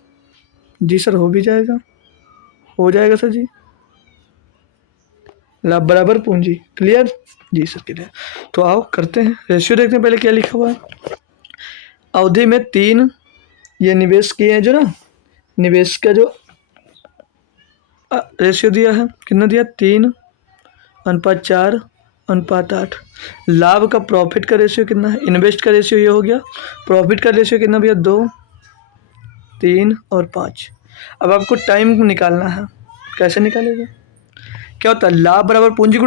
जी सर, हो भी जाएगा, हो जाएगा सर जी। लाभ बराबर पूंजी, क्लियर? जी सर क्लियर। तो आओ करते हैं, रेशियो देखते हैं पहले क्या लिखा हुआ है। अवधि में 3 ये निवेश किए हैं, जो ना निवेश का जो रेशियो दिया है, कितना दिया? 3:4:8। लाभ का प्रॉफिट का रेशियो कितना है? इन्वेस्ट का रेशियो ये हो गया। प्रॉफिट का रेशियो कितना भैया? 2, 3 और 5। अब आपको टाइम निकालना है। कैसे निकालेगा? क्या होता है? लाभ बराबर पूंजी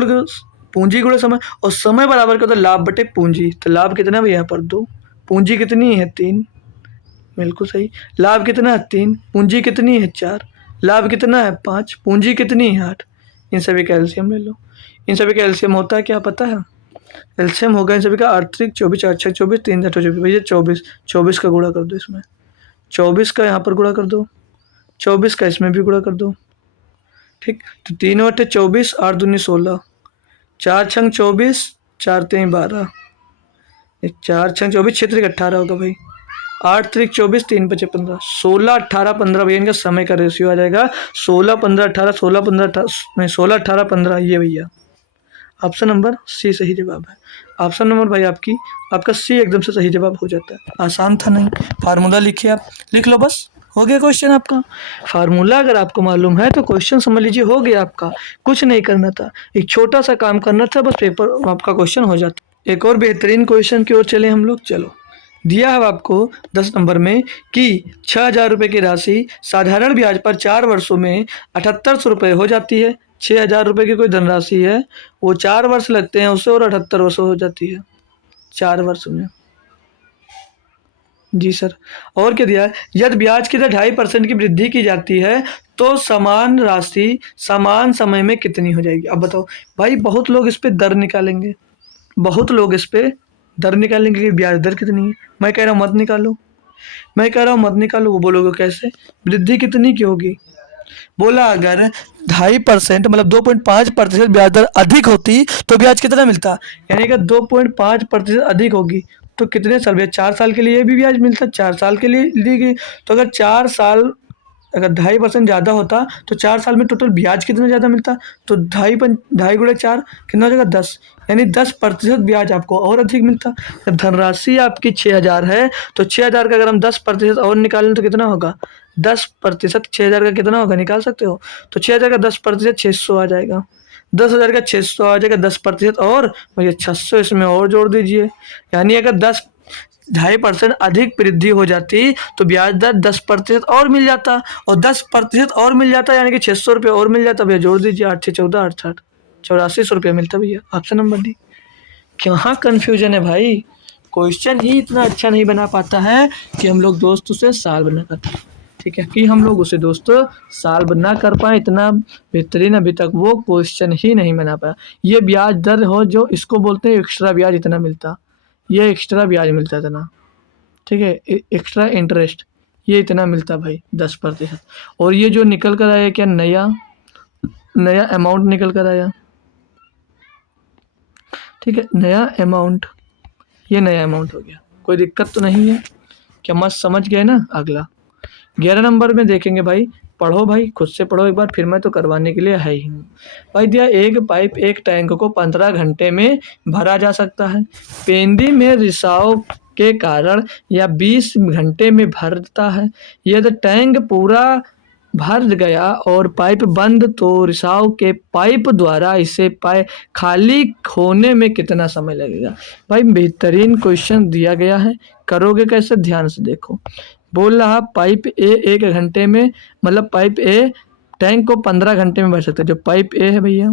गुणे समय, और समय बराबर क्या होता है? लाभ बटे पूंजी। तो लाभ कितना है यहाँ पर? 2। पूंजी कितनी है? 3। बिल्कुल सही। लाभ कितना है? 3। पूंजी कितनी है? 4। लाभ कितना है? 5। पूंजी कितनी है? 8। इन सभी का एलसीएम ले लो। इन सभी का एलसीएम होता है क्या पता है? एलसीएम होगा इन सभी का 8 3 24, 8 6 24, 3 8 24 भैया 24। 24 का गुणा कर दो इसमें, 24 का यहाँ पर गुणा कर दो, 24 का इसमें भी गुणा कर दो। ठीक, तो 3 8 24, 8 दूनी 16, 4 छंग 24, 4 3 12, 4 छंग 24, 6 3 18 होगा भाई। 8 3 24, 3 5 15, 16 18 15 भैया इनका समय का रेशियो आ जाएगा। 16 15 18, 16 15 18 नहीं 16 18 15 ये भैया। ऑप्शन नंबर सी सही जवाब है। ऑप्शन नंबर भाई आपका सी एकदम से सही जवाब हो जाता है। आसान था नहीं? फार्मूला लिखिए, आप लिख लो, बस हो गया क्वेश्चन आपका। फार्मूला अगर आपको मालूम है तो क्वेश्चन समझ लीजिए हो गया आपका। कुछ नहीं करना था, एक छोटा सा काम करना था, बस पेपर आपका क्वेश्चन हो जाता। एक और बेहतरीन क्वेश्चन की ओर चले हम लोग। चलो, दिया है आपको 10 नंबर में कि 6,000 रुपये की राशि साधारण ब्याज पर 4 वर्षों में 7800 रुपये हो जाती है। 6,000 रुपये की कोई धनराशि है, वो 4 वर्ष लगते हैं उसे, और 78 वर्ष हो जाती है 4 वर्ष में। जी सर। और क्या दिया है? यदि ब्याज की दर 2.5% की वृद्धि की जाती है तो समान राशि समान समय में कितनी हो जाएगी? अब बताओ भाई। बहुत लोग इस पे दर निकालेंगे, बहुत लोग इस पे दर निकालेंगे कि ब्याज दर कितनी है। मैं कह रहा हूँ मत निकालो, मैं कह रहा हूँ मत निकालो। वो बोलोगे कैसे? वृद्धि कितनी की होगी? बोला अगर 2.5% मतलब 2.5% ब्याज दर अधिक होती तो ब्याज कितना मिलता? यानी कि 2.5% अधिक होगी तो कितने साल भैया? 4 साल के लिए भी ब्याज मिलता, 4 साल के लिए ली गई। तो अगर 4 साल, अगर 2.5% ज़्यादा होता तो 4 साल में टोटल ब्याज कितना ज़्यादा मिलता? तो 2.5 गुणे 4 कितना हो जाएगा? 10। यानी 10% ब्याज आपको और अधिक मिलता। जब धनराशि आपकी 6,000 है तो 6,000 का अगर हम 10% और निकालें तो कितना होगा? 10% 6,000 का कितना होगा? निकाल सकते हो? तो 6,000 का 10% 600 आ जाएगा। 10,000 का 600 आ जाएगा, 10% और भैया 600 इसमें और जोड़ दीजिए। यानी अगर 2.5% अधिक वृद्धि हो जाती तो ब्याज दर 10% और मिल जाता, और 10% और मिल जाता यानी कि 600 रुपये और मिल जाता। भैया जोड़ दीजिए, 8 6 14, 8 8 84 रुपये मिलता भैया। Option number D. कहाँ कन्फ्यूजन है भाई? क्वेश्चन ही इतना अच्छा नहीं बना पाता है कि हम लोग दोस्त उसे सॉल्व ना कर पाए। ठीक है, कि हम लोग उसे दोस्तों सॉल्व ना कर पाए। इतना बेहतरीन अभी तक वो क्वेश्चन ही नहीं बना पाया। ये ब्याज दर हो जो इसको बोलते हैं एक्स्ट्रा ब्याज, इतना मिलता, ये एक्स्ट्रा ब्याज मिलता इतना। ठीक है, एक्स्ट्रा इंटरेस्ट ये इतना मिलता भाई 10%। और ये जो निकल कर आया क्या? नया अमाउंट निकल कर आया। ठीक है, नया अमाउंट, ये नया अमाउंट हो गया। कोई दिक्कत तो नहीं है? क्या मस्त समझ गए ना? अगला 11 नंबर में देखेंगे भाई। पढ़ो भाई, खुद से पढ़ो एक बार, फिर मैं तो करवाने के लिए है ही हूँ भाई। दिया एक पाइप एक टैंक को 15 घंटे में भरा जा सकता है। पेंदी में रिसाव के कारण या 20 घंटे में भरता है। यदि टैंक पूरा भर गया और पाइप बंद तो रिसाव के पाइप द्वारा इसे खाली होने में कितना समय लगेगा? भाई बेहतरीन क्वेश्चन दिया गया है, करोगे कैसे? ध्यान से देखो। बोल रहा पाइप ए 1 घंटे में, मतलब पाइप ए टैंक को 15 घंटे में भर सकते हैं। जो पाइप ए है भैया,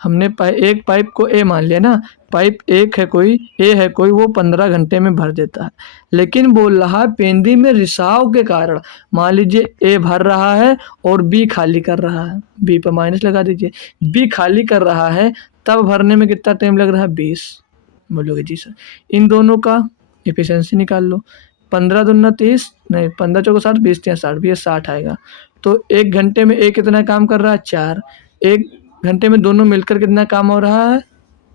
हमने एक पाइप को ए मान लिया ना, पाइप एक है कोई, ए है कोई, वो 15 घंटे में भर देता है। लेकिन बोल रहा है पेंदी में रिसाव के कारण, मान लीजिए ए भर रहा है और बी खाली कर रहा है, बी पर माइनस लगा दीजिए, बी खाली कर रहा है, तब भरने में कितना टाइम लग रहा है? 20। बोलोगे जी सर। इन दोनों का एफिशिएंसी निकाल लो। 15 दूना 30, नहीं 15 चौको 60, 20 तिया 60, भी 60 आएगा। तो 1 घंटे में ए कितना काम कर रहा है? 4। 1 घंटे में दोनों मिलकर कितना काम हो रहा है?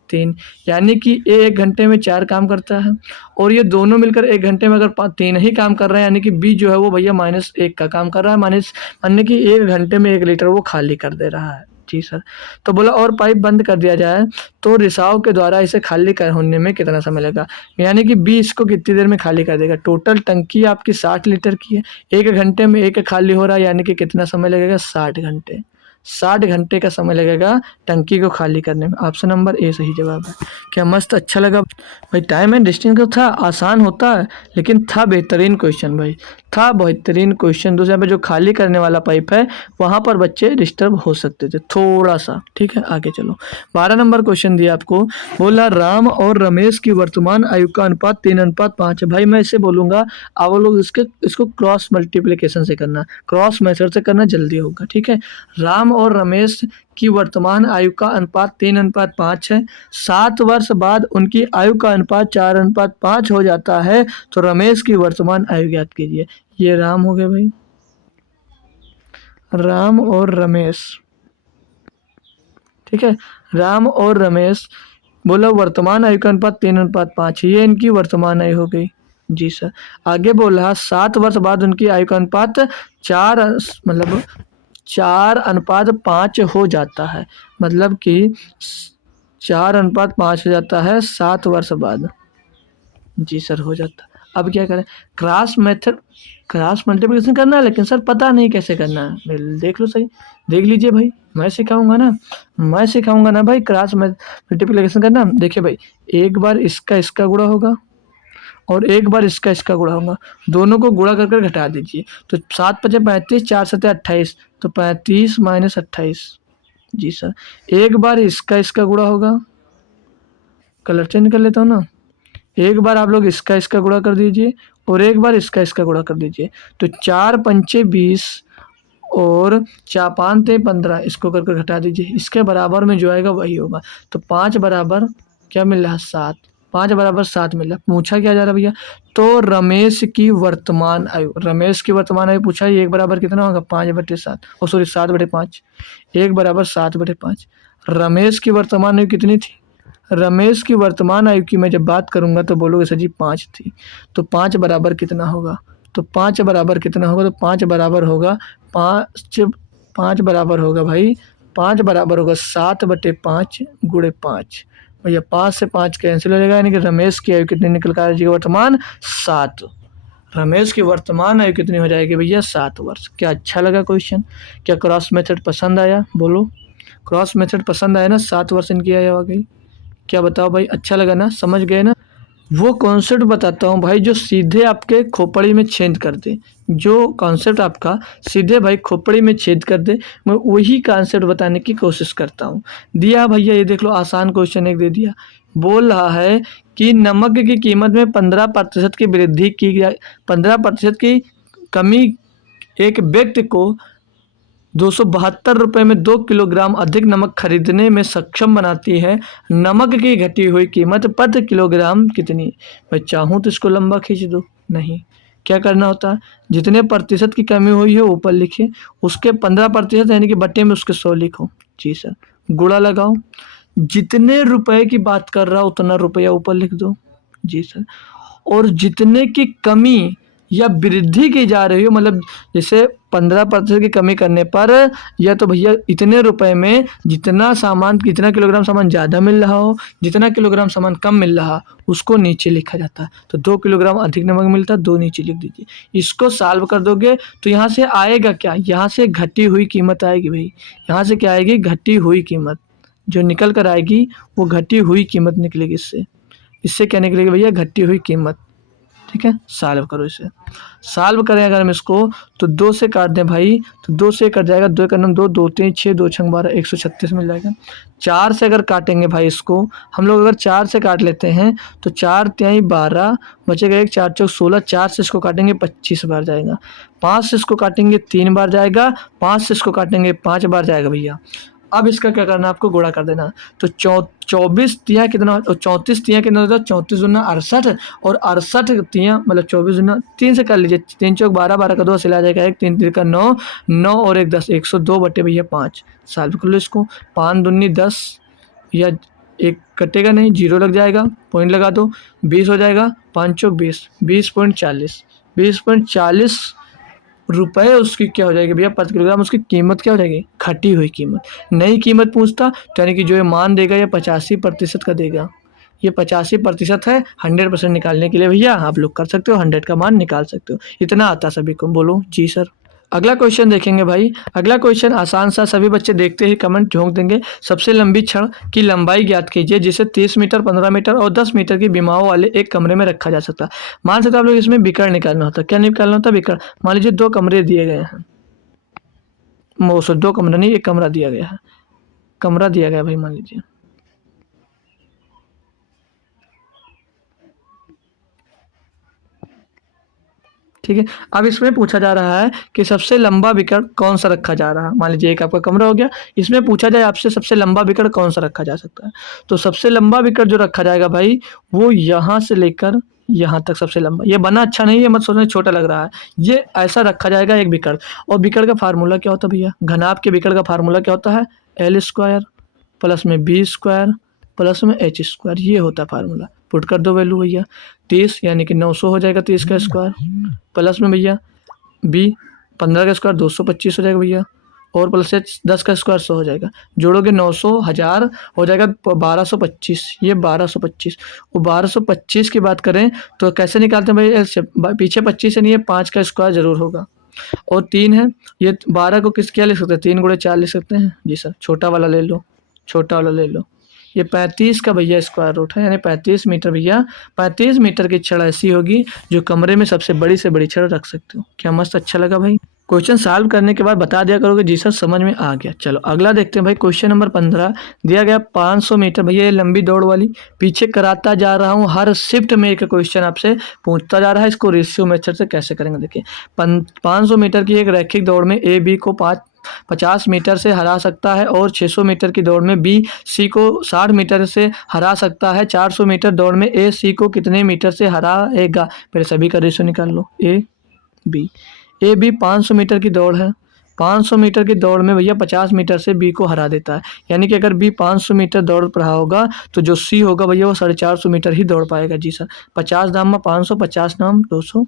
3। यानी कि ए 1 घंटे में 4 काम करता है, और ये दोनों मिलकर 1 घंटे में अगर 3 ही काम कर रहे हैं, यानी कि बी जो है वो भैया -1 का काम कर रहा है, यानी कि 1 घंटे में 1 लीटर वो खाली कर दे रहा है। जी सर। तो बोला और पाइप बंद कर दिया जाए तो रिसाव के द्वारा इसे खाली कर होने में कितना समय लगेगा? यानी कि बी इसको कितनी देर में खाली कर देगा? टोटल टंकी आपकी 60 लीटर की है, 1 घंटे में 1 खाली हो रहा है, यानी कि कितना समय लगेगा? 60 घंटे। 60 घंटे का समय लगेगा टंकी को खाली करने में। ऑप्शन नंबर ए सही जवाब है। क्या मस्त अच्छा लगा भाई? टाइम एंड डिस्टेंस का था, आसान होता है लेकिन था बेहतरीन क्वेश्चन भाई, था बेहतरीन क्वेश्चन। दूसरे पे जो खाली करने वाला पाइप है वहाँ पर बच्चे डिस्टर्ब हो सकते थे थोड़ा सा। ठीक है, आगे चलो। 12 नंबर क्वेश्चन दिया आपको, बोला राम और रमेश की वर्तमान आयु का अनुपात 3:5 है। भाई मैं इसे बोलूँगा, आप लोग इसको क्रॉस मल्टीप्लिकेशन से करना, क्रॉस मेथड से करना, जल्दी होगा। ठीक है, राम और रमेश की वर्तमान आयु का अनुपात 3:5 है। 7 वर्ष बाद उनकी आयु का अनुपात 4:5 हो जाता है, तो रमेश की वर्तमान आयु ज्ञात कीजिए। ये राम हो गए भाई, राम और रमेश। ठीक है, राम और रमेश, बोला वर्तमान आयु का अनुपात 3:5, ये इनकी वर्तमान आयु हो गई। जी सर। आगे बोला 7 वर्ष बाद उनकी आयु का अनुपात 4:5 हो जाता है, मतलब कि 4:5 हो जाता है 7 वर्ष बाद। जी सर, हो जाता है। अब क्या करें? क्रॉस मल्टीप्लिकेशन करना है, लेकिन सर पता नहीं कैसे करना है। देख लो सही, देख लीजिए भाई, मैं सिखाऊंगा ना भाई क्रॉस मल्टीप्लिकेशन करना। देखिए भाई, एक बार इसका गुणा होगा और एक बार इसका गुणा होगा, दोनों को गुणा कर घटा दीजिए। तो 7 × 5 = 35, 4 × 7 = 28, तो 35 - 28। जी सर। एक बार इसका गुणा होगा, कलर चेंज कर लेता हूँ ना, एक बार आप लोग इसका गुणा कर दीजिए और एक बार इसका गुणा कर दीजिए। तो 4 × 5 = 20 और 4 × 5 = 15, इसको कर घटा दीजिए, इसके बराबर में जो आएगा वही होगा। तो 5 बराबर क्या मिल रहा है? 7। 5 बराबर 7 मिल रहा है। पूछा क्या जा रहा है भैया? तो रमेश की वर्तमान आयु पूछा है, 1 बराबर कितना होगा? 5/7, और सॉरी 7/5, 1 बराबर 7/5। रमेश की वर्तमान आयु कितनी थी? रमेश की वर्तमान आयु की मैं जब बात करूंगा तो बोलोगे सर जी 5 थी। तो 5 बराबर कितना होगा? तो 5 बराबर कितना होगा? तो 5 बराबर होगा 5 बराबर होगा भाई, 5 बराबर होगा 7/5 × 5। भैया 5 से 5 कैंसिल हो जाएगा, यानी कि रमेश की आयु कितनी निकल कर आ जाएगी? वर्तमान 7। रमेश की वर्तमान आयु कितनी हो जाएगी भैया? 7 वर्ष। क्या अच्छा लगा क्वेश्चन? क्या क्रॉस मेथड पसंद आया? बोलो, क्रॉस मेथड पसंद आया ना? 7 वर्ष इनकी आयु आ गई। क्या बताओ भाई, अच्छा लगा ना? समझ गए ना? वो कॉन्सेप्ट बताता हूँ भाई जो सीधे आपके खोपड़ी में छेद कर दे, जो कॉन्सेप्ट आपका सीधे भाई खोपड़ी में छेद कर दे, मैं वही कॉन्सेप्ट बताने की कोशिश करता हूँ। दिया भैया, ये देख लो, आसान क्वेश्चन एक दे दिया। बोल रहा है कि नमक की कीमत में 15% की वृद्धि की, 15% की कमी एक व्यक्ति को 272 रुपये में 2 किलोग्राम अधिक नमक खरीदने में सक्षम बनाती है। नमक की घटी हुई कीमत प्रति किलोग्राम कितनी? मैं चाहूँ तो इसको लंबा खींच दो, नहीं, क्या करना होता है? जितने प्रतिशत की कमी हुई है ऊपर लिखे, उसके 15% यानी कि बट्टे में उसके 100 लिखो। जी सर। गुणा लगाओ, जितने रुपए की बात कर रहा उतना रुपया ऊपर लिख दो। जी सर। और जितने की कमी या वृद्धि की जा रही हो, मतलब जैसे 15% की कमी करने पर, या तो भैया इतने रुपए में जितना सामान, कितना किलोग्राम सामान ज़्यादा मिल रहा हो, जितना किलोग्राम सामान कम मिल रहा, उसको नीचे लिखा जाता है। तो 2 किलोग्राम अधिक नमक मिलता है, 2 नीचे लिख दीजिए। इसको सॉल्व कर दोगे तो यहाँ से आएगा क्या? यहाँ से घटी हुई कीमत आएगी भाई। यहाँ से क्या आएगी? घटी हुई कीमत जो निकल कर आएगी वो घटी हुई कीमत निकलेगी। इससे क्या निकलेगी भैया? घटी हुई कीमत। ठीक है, सॉल्व करो इसे। सॉल्व करें अगर हम इसको तो 2 से काट दें भाई, तो 2 से कट जाएगा, 2 का 9, 2 2 3 6, 2 6 12, 136 मिल जाएगा। 4 से अगर काटेंगे भाई इसको हम लोग, अगर 4 से काट लेते हैं तो 4 तिहाई 12 बचेगा, 1 4 चौक 16, 4 से इसको काटेंगे 25 बार जाएगा, 5 से इसको काटेंगे 3 बार जाएगा, 5 से इसको काटेंगे 5 बार जाएगा भैया। अब इसका क्या करना है, आपको गुणा कर देना। तो 24 तिया कितना, 34 तिया कितना होता है, 34 दूना 68, और 68 तिया मतलब 24 दूना 3 से कर लीजिए, 3 चौक 12, 12 का 2 सिला जाएगा 1, 3 3 का 9, 9 और 1 10, 102 बटे भैया 5। सॉल्व कर लो इसको। 5 दूनी 10, या एक कटेगा नहीं, 0 लग जाएगा, पॉइंट लगा दो, 20 हो जाएगा, 5 चौक 20, 20.40, 20.40 रुपए उसकी क्या हो जाएगी भैया, 5 किलोग्राम उसकी कीमत क्या हो जाएगी, घटी हुई कीमत। नई कीमत पूछता तो यानी कि जो ये मान देगा ये 85% का देगा, ये 85% है। 100% निकालने के लिए भैया आप लोग कर सकते हो, 100 का मान निकाल सकते हो। इतना आता सभी को, बोलो जी सर। अगला क्वेश्चन देखेंगे भाई। अगला क्वेश्चन आसान सा, सभी बच्चे देखते ही कमेंट झोंक देंगे। सबसे लंबी छड़ की लंबाई ज्ञात कीजिए जिसे 30 मीटर, 15 मीटर और 10 मीटर की बीमाओं वाले एक कमरे में रखा जा सकता है। मान सकते आप लोग इसमें बिकड़ निकालना होता है। क्या निकालना होता है, बिकड़। मान लीजिए 2 कमरे दिए गए हैं, 2 कमरा नहीं, 1 कमरा दिया गया है, कमरा दिया गया भाई मान लीजिए। ठीक है, अब इसमें पूछा जा रहा है कि सबसे लंबा बिकड़ कौन सा रखा जा रहा है। मान लीजिए एक आपका कमरा हो गया, इसमें पूछा जाए आपसे सबसे लंबा बिकड़ कौन सा रखा जा सकता है। तो सबसे लंबा बिकड़ जो रखा जाएगा भाई, वो यहाँ से लेकर यहाँ तक सबसे लंबा। ये बना अच्छा नहीं है, मत सोचना छोटा लग रहा है, ये ऐसा रखा जाएगा एक बिकड़। और बिकड़ का फार्मूला क्या होता है भैया, घनाभ के बिकड़ का फार्मूला क्या होता है, L² प्लस में B² प्लस में H², ये होता है फार्मूला। पुट कर दो वैल्यू भैया, 30 यानी कि 900 हो जाएगा 30 का स्क्वायर, प्लस में भैया B 15 का स्क्वायर 225 हो जाएगा भैया, और प्लस से 10 का स्क्वायर 100 हो जाएगा। जोड़ोगे 900 1000 हो जाएगा 1225, ये 1225। और 1225 की बात करें तो कैसे निकालते हैं भाई, पीछे 25 है नहीं है, 5 का स्क्वायर जरूर होगा। और 3 है, ये 12 को किस क्या लिख सकते हैं, 3 गुणे 4 लिख सकते हैं जी सर। छोटा वाला ले लो, छोटा वाला ले लो। ये 35 का भैया स्क्वायर रूट है, यानी 35 मीटर भैया। 35 मीटर की छड़ ऐसी होगी जो कमरे में सबसे बड़ी से बड़ी छड़ रख सकते हो। क्या मस्त अच्छा लगा भाई। क्वेश्चन सॉल्व करने के बाद बता दिया करोगे जी सर समझ में आ गया। चलो अगला देखते हैं भाई। क्वेश्चन नंबर 15 दिया गया 500 मीटर भैया, ये लंबी दौड़ वाली। पीछे कराता जा रहा हूँ, हर शिफ्ट में एक क्वेश्चन आपसे पूछता जा रहा है। इसको रेशियो मेथड से कैसे करेंगे देखिए। 500 मीटर की एक रैखिक दौड़ में ए बी को 50 मीटर से हरा सकता है, और 600 मीटर की दौड़ में बी सी को 60 मीटर से हरा सकता है। 400 मीटर दौड़ में ए सी को कितने मीटर से हराएगा। पहले सभी का रेशियो निकाल लो। ए बी 500 मीटर की दौड़ है, 500 मीटर की दौड़ में भैया 50 मीटर से बी को हरा देता है। यानी कि अगर बी 500 मीटर दौड़ रहा होगा तो जो सी होगा भैया वो 450 मीटर ही दौड़ पाएगा जी सर। 50 दाम में 500, 50 नाम 200,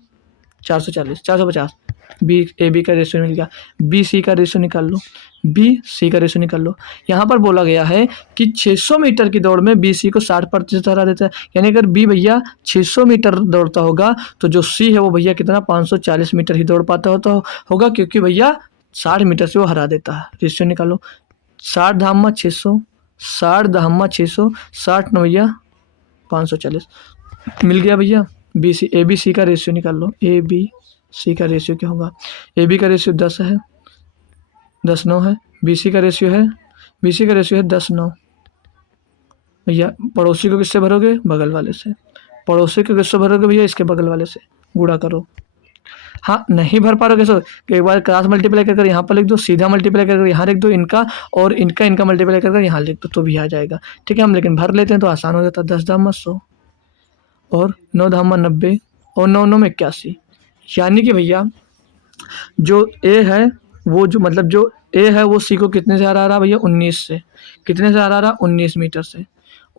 440, 450। बी ए बी का रेशियो मिल गया। बी सी का रेशियो निकाल लो, बी सी का रेशियो निकाल लो। यहाँ पर बोला गया है कि 600 मीटर की दौड़ में बी सी को 60% हरा देता है। यानी अगर बी भैया 600 मीटर दौड़ता होगा तो जो सी है वो भैया कितना 540 मीटर ही दौड़ पाता होगा, क्योंकि भैया 60 मीटर से वो हरा देता है। रेशियो निकालो, 60 धामा 600, 60 धामा 600, 60 न भैया 540 मिल गया भैया। B C A B C का रेशियो निकाल लो। ए बी सी का रेशियो क्या होगा, ए बी का रेशियो 10 है, 10 9 है। बी सी का रेशियो है, बी सी का रेशियो है 10 9 भैया। पड़ोसी को किससे भरोगे, बगल वाले से। पड़ोसी को किससे भरोगे भैया, इसके बगल वाले से। गुणा करो। हाँ नहीं भर पा रहे कैसे, एक बार क्रॉस मल्टीप्लाई कर यहाँ पर लिख दो, सीधा मल्टीप्लाई कर यहाँ लिख दो इनका, और इनका मल्टीप्लाई कर यहाँ लिख दो तो भी आ जाएगा। ठीक है, हम लेकिन भर लेते हैं तो आसान हो जाता है। 10 धामा 100 और 9 धामा 90 और 9 9 में 81। यानी कि भैया जो ए है वो जो मतलब जो ए है वो सी को कितने से हरा रहा भैया, 19 से। कितने से हरा रहा, 19 मीटर से।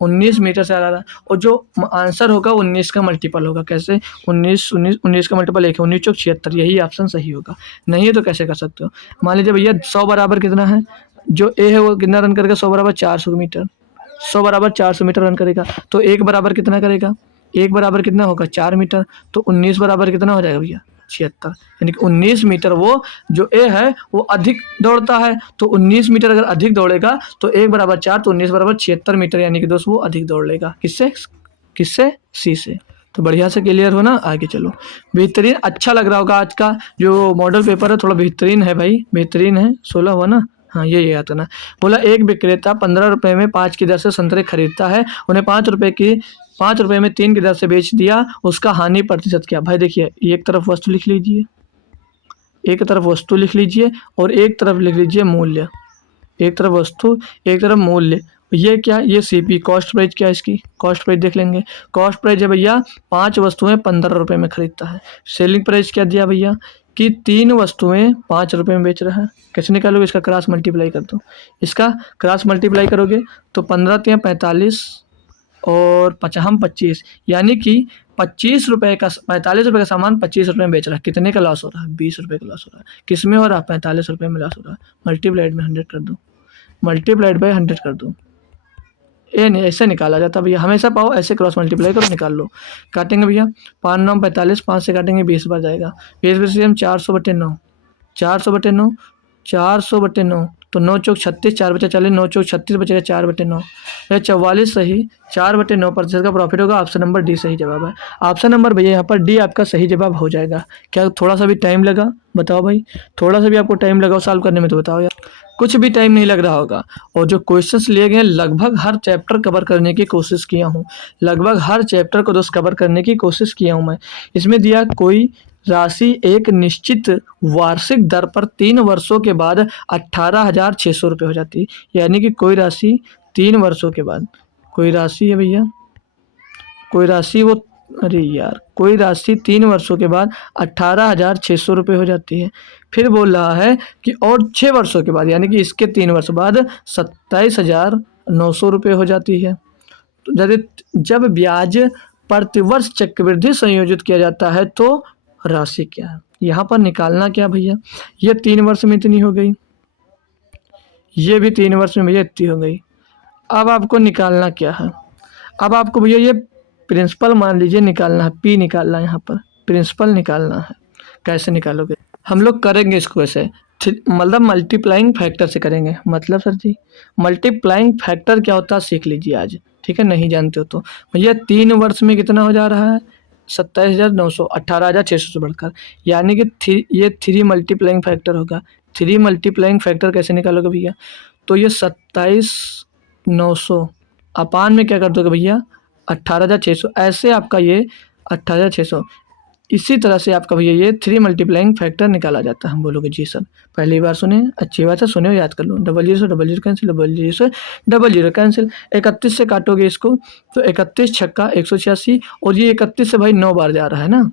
19 मीटर से हरा रहा, और जो आंसर होगा 19 का मल्टीपल होगा। कैसे, 19 का मल्टीपल 1 है, 19 चौक 76, यही ऑप्शन सही होगा। नहीं है तो कैसे कर सकते हो। मान लीजिए भैया 100 बराबर कितना है, जो ए है वो कितना रन करेगा, 100 बराबर 400 मीटर। 100 बराबर 400 मीटर रन करेगा, तो 1 बराबर कितना करेगा, 1 बराबर कितना होगा 4 मीटर। तो 19 बराबर कितना हो जाएगा भैया 76। यानी कि 19 मीटर वो जो ए है वो अधिक दौड़ता है। तो 19 मीटर अगर अधिक दौड़ेगा तो 1 बराबर 4, तो 19 बराबर 76 मीटर, यानी कि दोस्त वो अधिक दौड़ लेगा। किससे, सी से। तो बढ़िया से क्लियर हो ना, आगे चलो। बेहतरीन, अच्छा लग रहा होगा आज का जो मॉडल पेपर है, थोड़ा बेहतरीन है भाई, बेहतरीन है। 16 हुआ ना, हाँ ये आता ना। बोला एक विक्रेता 15 रुपये में 5 की दर से संतरे खरीदता है, उन्हें 5 रुपये में 3 की दर से बेच दिया, उसका हानि प्रतिशत क्या। भाई देखिए, एक तरफ वस्तु लिख लीजिए, एक तरफ वस्तु लिख लीजिए और एक तरफ लिख लीजिए मूल्य। एक तरफ वस्तु, एक तरफ मूल्य। ये क्या, ये सीपी कॉस्ट प्राइस, क्या इसकी कॉस्ट प्राइस देख लेंगे। कॉस्ट प्राइस है भैया 5 वस्तुएं 15 रुपये में खरीदता है। सेलिंग प्राइस क्या दिया भैया कि 3 वस्तुएं 5 रुपये में बेच रहा है। कैसे निकालोगे, इसका क्रॉस मल्टीप्लाई कर दो। इसका क्रॉस मल्टीप्लाई करोगे तो 15 तिया 45 और 25, यानी कि 25 रुपये का, 45 रुपये का सामान 25 रुपये में बेच रहा है। कितने का लॉस हो रहा है, 20 रुपये का लॉस हो रहा है। किस में हो रहा है, 45 रुपये में लॉस हो रहा है। मल्टीप्लाइड में 100 कर दो, मल्टीप्लाइड बाय 100 कर दो। ये नहीं, ऐसे निकाला जाता भैया, हमेशा पाओ ऐसे क्रॉस मल्टीप्लाई करो, निकाल लो। काटेंगे भैया 5 9 45, 5 से काटेंगे 20 बार जाएगा। 20 हम 400/9, 400/9, 400/9 तो 9 चौक 36, 4 बचा 40, 9 चौक 36 बचेगा 4/9, यह 44 सही। 4/9% का प्रॉफिट होगा। ऑप्शन नंबर डी सही जवाब है। ऑप्शन नंबर भैया यहाँ पर डी आपका सही जवाब हो जाएगा। क्या थोड़ा सा भी टाइम लगा, बताओ भाई, थोड़ा सा भी आपको टाइम लगा सॉल्व करने में तो बताओ यार। कुछ भी टाइम नहीं लग रहा होगा। और जो क्वेश्चंस लिए गए लगभग हर चैप्टर कवर करने की कोशिश किया हूँ, लगभग हर चैप्टर को दोस्त कवर करने की कोशिश किया हूँ मैं। इसमें दिया कोई राशि एक निश्चित वार्षिक दर पर 3 वर्षों के बाद 18,600 रुपये हो जाती है। यानी कि कोई राशि 3 वर्षों के बाद, कोई राशि है भैया, कोई राशि वो, अरे यार, कोई राशि 3 वर्षों के बाद 18,600 रुपये हो जाती है। फिर बोल रहा है कि और 6 वर्षों के बाद, यानी कि इसके 3 वर्ष बाद 27,900 रुपये हो जाती है। तो जब ब्याज प्रतिवर्ष चक्रवृद्धि संयोजित किया जाता है तो राशि क्या है। यहाँ पर निकालना क्या भैया, ये 3 वर्ष में इतनी हो गई, ये भी 3 वर्ष में भैया इतनी हो गई। अब आपको निकालना क्या है, अब आपको भैया ये प्रिंसिपल मान लीजिए निकालना है, पी निकालना है, यहाँ पर प्रिंसिपल निकालना है। कैसे निकालोगे, हम लोग करेंगे इसको ऐसे, मतलब मल्टीप्लाइंग फैक्टर से करेंगे। मतलब सर जी मल्टीप्लाइंग फैक्टर क्या होता है सीख लीजिए आज, ठीक है, नहीं जानते हो तो। भैया 3 वर्ष में कितना हो जा रहा है, 27,900, 18,600 से बढ़कर, यानी कि ये 3 मल्टीप्लाइंग फैक्टर होगा। 3 मल्टीप्लाइंग फैक्टर कैसे निकालोगे भैया, तो ये 27,900 अपान में क्या कर दोगे भैया 18,600, ऐसे आपका ये 18,600। इसी तरह से आपका भैया ये 3 मल्टीप्लाइंग फैक्टर निकाला जाता है। हम बोलोगे जी सर पहली बार सुने, अच्छी बात है, सुने हो याद कर लो। 0 कैंसिल, 0 कैंसिल। 31 से काटोगे इसको तो 31 छक्का 186, और ये 31 से भाई 9 बार जा रहा है ना,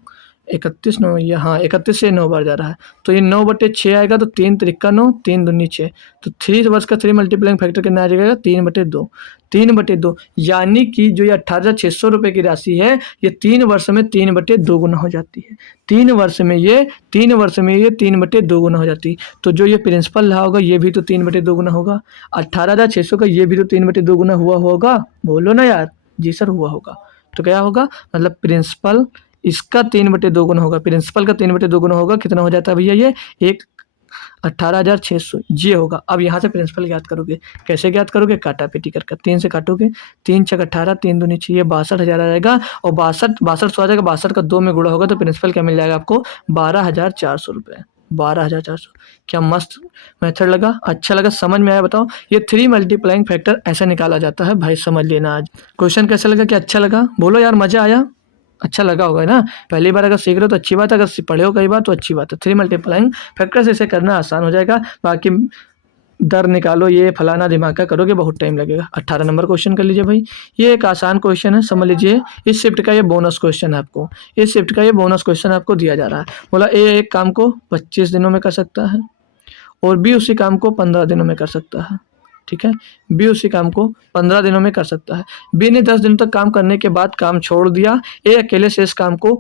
31 9, यहाँ 31 से 9 बार जा रहा है, तो ये 9/6 आएगा, तो 3 त्रिक्का 9, 3 दूनी 6, तो 3 वर्ष का 3 मल्टीप्लाइंग फैक्टर कितना आ जाएगा 3/2, 3/2। यानी कि जो ये 18,600 रुपये की राशि है, ये 3 वर्ष में 3/2 गुना हो जाती है। 3 वर्ष में ये 3/2 गुना हो जाती है। तो जो ये प्रिंसिपल रहा होगा ये भी तो 3/2 गुना होगा। 18,600 का ये भी तो 3/2 गुना हुआ होगा, बोलो ना यार, जी सर हुआ होगा। तो क्या होगा, मतलब प्रिंसिपल इसका 3/2 गुना होगा, प्रिंसिपल का 3/2 गुना होगा, कितना हो जाता है भैया ये 18,600, ये होगा। अब यहाँ से प्रिंसिपल ज्ञात करोगे, कैसे ज्ञात करोगे, काटा पेटी कर 3 से काटोगे, 3 छक 18, 3 दूनी 6, ये 62,000 आ जाएगा, और 62 सौ आ जाएगा, 62 का 2 में गुणा होगा तो प्रिंसिपल क्या मिल जाएगा आपको 12,400 रुपये, 12,400। क्या मस्त मेथड लगा, अच्छा लगा, समझ में आया, बताओ। ये 3 मल्टीप्लाइंग फैक्टर ऐसे निकाला जाता है भाई, समझ लेना। आज क्वेश्चन कैसा लगा, क्या अच्छा लगा, बोलो यार, मजा आया, अच्छा लगा होगा ना। पहली बार अगर सीख रहे हो तो अच्छी बात है, अगर पढ़े हो कई बार तो अच्छी बात है। 3 मल्टीप्लाइंग फैक्टर से इसे करना आसान हो जाएगा, बाकी दर निकालो ये फलाना दिमाग का करोगे बहुत टाइम लगेगा। 18 नंबर क्वेश्चन कर लीजिए भाई, ये एक आसान क्वेश्चन है, समझ लीजिए। इस शिफ्ट का ये बोनस क्वेश्चन है आपको, इस शिफ्ट का ये बोनस क्वेश्चन आपको दिया जा रहा है। बोला ए एक काम को 25 दिनों में कर सकता है और बी उसी काम को 15 दिनों में कर सकता है, ठीक है। बी उसी काम को 15 दिनों में कर सकता है। बी ने 10 दिनों तक काम करने के बाद काम छोड़ दिया, ए अकेले शेष काम को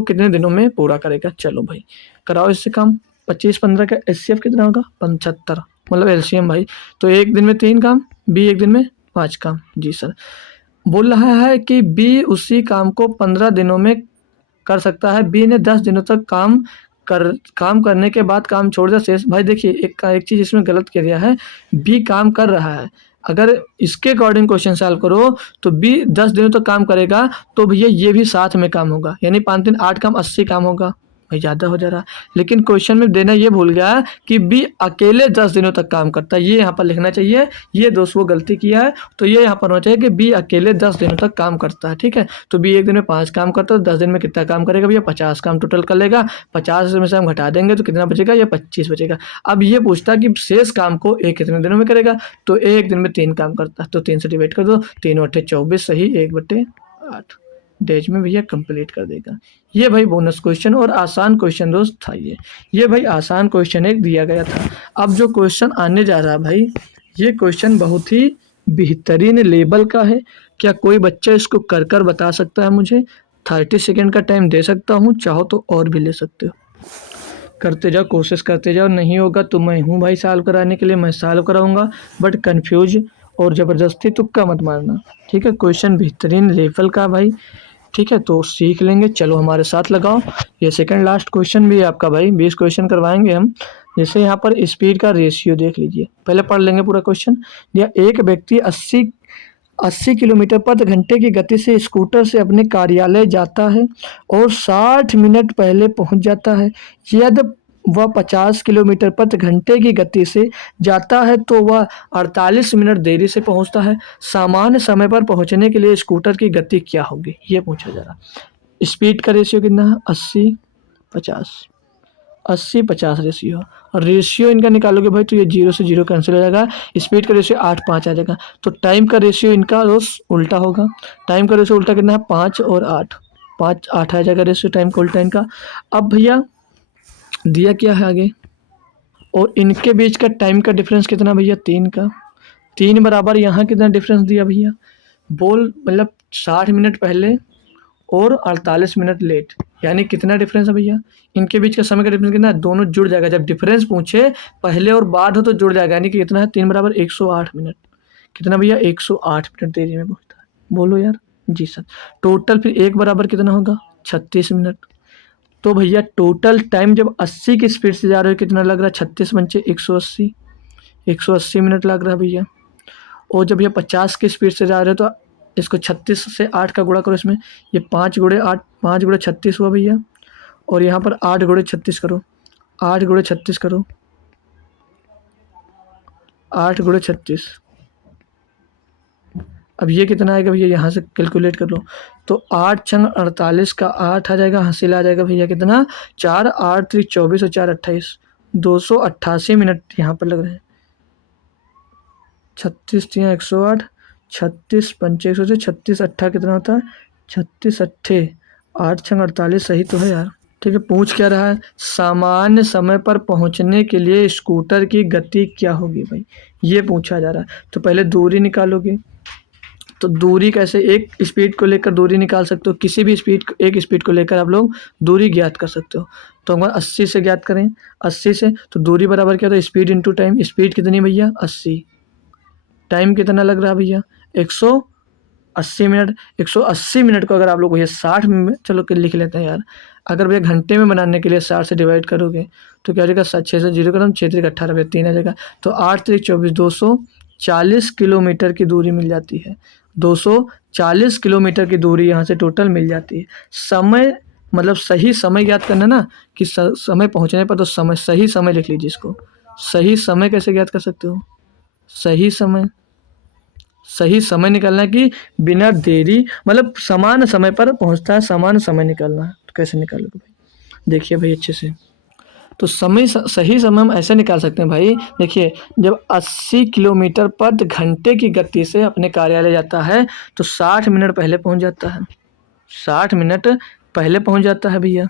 कितने दिनों में पूरा करेगा। चलो भाई कराओ इससे काम। 25 15 का एचसीएफ कितना होगा 75, मतलब एलसीएम भाई। तो एक दिन में 3 काम, बी एक दिन में 5 काम। जी सर बोल रहा है कि बी उसी काम को 15 दिनों में कर सकता है, बी ने 10 दिनों तक काम करने के बाद काम छोड़ दिया शेष। भाई देखिए एक चीज़ इसमें गलत किया गया है, बी काम कर रहा है, अगर इसके अकॉर्डिंग क्वेश्चन सॉल्व करो तो बी 10 दिनों तक काम करेगा, तो भैया ये भी साथ में काम होगा, यानी 5 दिन 8 काम 80 काम होगा। भाई ज़्यादा हो जा रहा है, लेकिन क्वेश्चन में देना ये भूल गया कि बी अकेले 10 दिनों तक काम करता है, ये यहाँ पर लिखना चाहिए। ये दोस्तों गलती किया है, तो ये यहाँ पर होना चाहिए कि बी अकेले 10 दिनों तक काम करता है, ठीक है। तो बी एक दिन में 5 काम करता है, तो 10 दिन में कितना काम करेगा भैया, 50 काम टोटल कर लेगा। 50 में से हम घटा देंगे तो कितना बचेगा, ये 25 बचेगा। अब ये पूछता है कि शेष काम को एक कितने दिनों में करेगा, तो एक दिन में 3 काम करता है, तो 3 से डिवाइड कर दो, 3 बटे 24 सही, 1/8 डेज में भैया कंप्लीट कर देगा। ये भाई बोनस क्वेश्चन और आसान क्वेश्चन दोस्त था ये भाई आसान क्वेश्चन एक दिया गया था। अब जो क्वेश्चन आने जा रहा है भाई, ये क्वेश्चन बहुत ही बेहतरीन लेवल का है। क्या कोई बच्चा इसको कर कर बता सकता है मुझे? 30 सेकेंड का टाइम दे सकता हूँ, चाहो तो और भी ले सकते हो। करते जाओ, कोशिश करते जाओ, नहीं होगा तो मैं हूँ भाई सॉल्व कराने के लिए, मैं सॉल्व कराऊंगा, बट कन्फ्यूज और ज़बरदस्ती तुक्का मत मारना, ठीक है। क्वेश्चन बेहतरीन लेवल का भाई, ठीक है, तो सीख लेंगे। चलो हमारे साथ लगाओ। ये सेकंड लास्ट क्वेश्चन भी है आपका भाई, 20 क्वेश्चन करवाएंगे हम। जैसे यहाँ पर स्पीड का रेशियो देख लीजिए, पहले पढ़ लेंगे पूरा क्वेश्चन। या एक व्यक्ति 80 किलोमीटर प्रति घंटे की गति से स्कूटर से अपने कार्यालय जाता है और 60 मिनट पहले पहुंच जाता है। यदि वह 50 किलोमीटर प्रति घंटे की गति से जाता है तो वह 48 मिनट देरी से पहुंचता है। सामान्य समय पर पहुंचने के लिए स्कूटर की गति क्या होगी, ये पूछा जा रहा। स्पीड का रेशियो कितना है, 80-50 रेशियो, और रेशियो इनका निकालोगे भाई तो ये 0 से 0 कैंसिल हो जाएगा। स्पीड का रेशियो 8-5 आ जाएगा, तो टाइम का रेशियो इनका रोज उल्टा होगा। टाइम का रेशियो उल्टा कितना है, 5 और 8, 5-8 आ जाएगा रेशियो टाइम का उल्टा इनका। अब भैया दिया क्या है आगे, और इनके बीच का टाइम का डिफरेंस कितना भैया, 3 का। 3 बराबर यहाँ कितना डिफरेंस दिया भैया, बोल मतलब 60 मिनट पहले और 48 मिनट लेट, यानी कितना डिफरेंस है भैया इनके बीच का समय का डिफरेंस कितना है, दोनों जुड़ जाएगा। जब डिफरेंस पूछे पहले और बाद हो तो जुड़ जाएगा, यानी कि कितना है, 3 बराबर 108 मिनट। कितना भैया, 108 मिनट देरी में पहुँचता है। बोलो यार, जी सर। टोटल फिर 1 बराबर कितना होगा, 36 मिनट। तो भैया टोटल टाइम जब 80 की स्पीड से जा रहे हो कितना लग रहा है, 36 पंचे 180 मिनट लग रहा है भैया। और जब ये 50 की स्पीड से जा रहे हो तो इसको 36 से 8 का गुणा करो, इसमें ये 5 गुणे 8, 5 गुणे 36 हुआ भैया, और यहाँ पर 8 गुणे 36 करो, 8 गुणे 36 करो, 8 गुणे 36। अब ये कितना आएगा भैया, यहाँ से कैलकुलेट कर लो, तो 8 छंग 48 का 8 आ जाएगा, हासिल आ जाएगा भैया कितना, 4, 8 3 24 और 4 28, 288 मिनट यहाँ पर लग रहे हैं। 36 3 108, 36 पंचे 100 से 36 अट्ठा कितना होता है, 36 अट्ठे 8 छंग 48, सही तो है यार, ठीक है। पूछ क्या रहा है, सामान्य समय पर पहुंचने के लिए स्कूटर की गति क्या होगी भाई, ये पूछा जा रहा है। तो पहले दूरी निकालोगे, तो दूरी कैसे, एक स्पीड को लेकर दूरी निकाल सकते हो, किसी भी स्पीड एक स्पीड को लेकर आप लोग दूरी ज्ञात कर सकते हो। तो हम 80 से ज्ञात करें, 80 से, तो दूरी बराबर क्या होता है, स्पीड इंटू टाइम। स्पीड कितनी भैया, 80। टाइम कितना लग रहा है भैया, 180 मिनट। 180 मिनट को अगर आप लोग भैया 60 में, चलो कि लिख लेते हैं यार, अगर भैया घंटे में बनाने के लिए 60 से डिवाइड करोगे तो क्या हो जाएगा, 6 से 0 करो, 6 3 18 भैया 3 आ जाएगा, तो 8 3 24, 240 किलोमीटर की दूरी मिल जाती है। 240 किलोमीटर की दूरी यहाँ से टोटल मिल जाती है। समय मतलब सही समय ज्ञात करना ना, कि समय पहुँचने पर, तो समय, सही समय लिख लीजिए इसको। सही समय कैसे ज्ञात कर सकते हो, सही समय निकालना है कि बिना देरी, मतलब समान समय पर पहुंचता है, समान समय निकालना है। तो कैसे निकालोगे भाई, देखिए भाई अच्छे से। तो सही समय हम ऐसे निकाल सकते हैं भाई, देखिए जब 80 किलोमीटर प्रति घंटे की गति से अपने कार्यालय जाता है तो 60 मिनट पहले पहुंच जाता है, 60 मिनट पहले पहुंच जाता है भैया।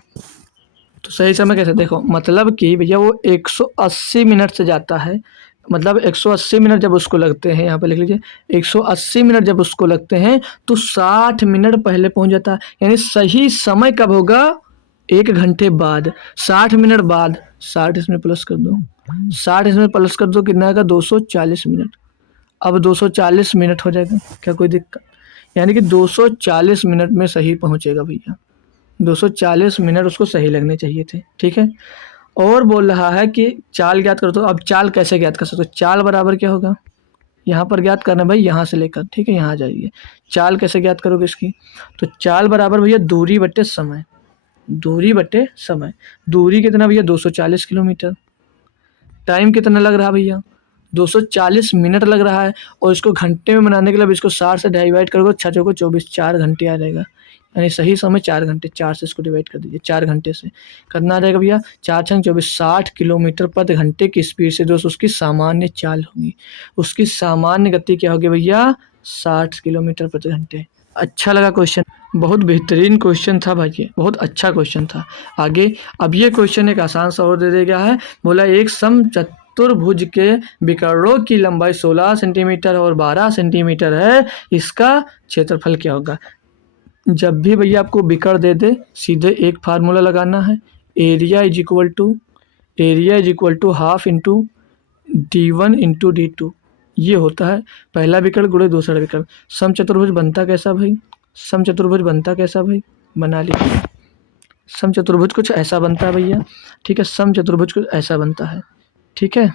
तो सही समय कैसे, देखो मतलब कि भैया वो 180 मिनट से जाता है, मतलब 180 मिनट जब उसको लगते हैं, यहाँ पे लिख लीजिए 180 मिनट जब उसको लगते हैं तो 60 मिनट पहले पहुंच जाता है। यानी सही समय कब होगा, 1 घंटे बाद, 60 मिनट बाद। 60 इसमें प्लस कर दो, 60 इसमें प्लस कर दो, कितना आएगा, 240 मिनट। अब 240 मिनट हो जाएगा, क्या कोई दिक्कत, यानी कि 240 मिनट में सही पहुंचेगा भैया। 240 मिनट उसको सही लगने चाहिए थे, ठीक है। और बोल रहा है कि चाल ज्ञात करो, तो अब चाल कैसे ज्ञात कर सकते हो, चाल बराबर क्या होगा, यहाँ पर ज्ञात करना भाई, यहाँ से लेकर, ठीक है, यहाँ आ जाइए। चाल कैसे ज्ञात करोगे इसकी? तो चाल बराबर भैया दूरी बटे समय, दूरी बटे समय। दूरी कितना भैया? 240 किलोमीटर। टाइम कितना लग रहा है भैया? 240 मिनट लग रहा है। और इसको घंटे में बनाने के लिए अब इसको 60 से डिवाइड करोगे, 6 चौको 24, 4 घंटे आ जाएगा। यानी सही समय 4 घंटे, 4 से इसको डिवाइड कर दीजिए, 4 घंटे से कितना आ जाएगा भैया? 4 छंग 24, 60 किलोमीटर प्रति घंटे की स्पीड से दोस्त उसकी सामान्य चाल होगी। उसकी सामान्य गति क्या होगी भैया? 60 किलोमीटर प्रति घंटे। अच्छा लगा क्वेश्चन? बहुत बेहतरीन क्वेश्चन था भाई, ये बहुत अच्छा क्वेश्चन था। आगे अब ये क्वेश्चन एक आसान सा और दे दिया गया है। बोला एक समचतुर्भुज के विकर्णों की लंबाई 16 सेंटीमीटर और 12 सेंटीमीटर है, इसका क्षेत्रफल क्या होगा? जब भी भैया आपको विकर्ण दे दे, सीधे एक फार्मूला लगाना है, area is equal to half into d1 into d2। ये होता है पहला विकर्ण गुणे दूसरा विकर्ण। समचतुर्भुज बनता कैसा भाई? समचतुर्भुज बनता कैसा भाई? बना लीजिए। समचतुर्भुज कुछ ऐसा बनता है भैया, ठीक है। समचतुर्भुज कुछ ऐसा बनता है, ठीक है,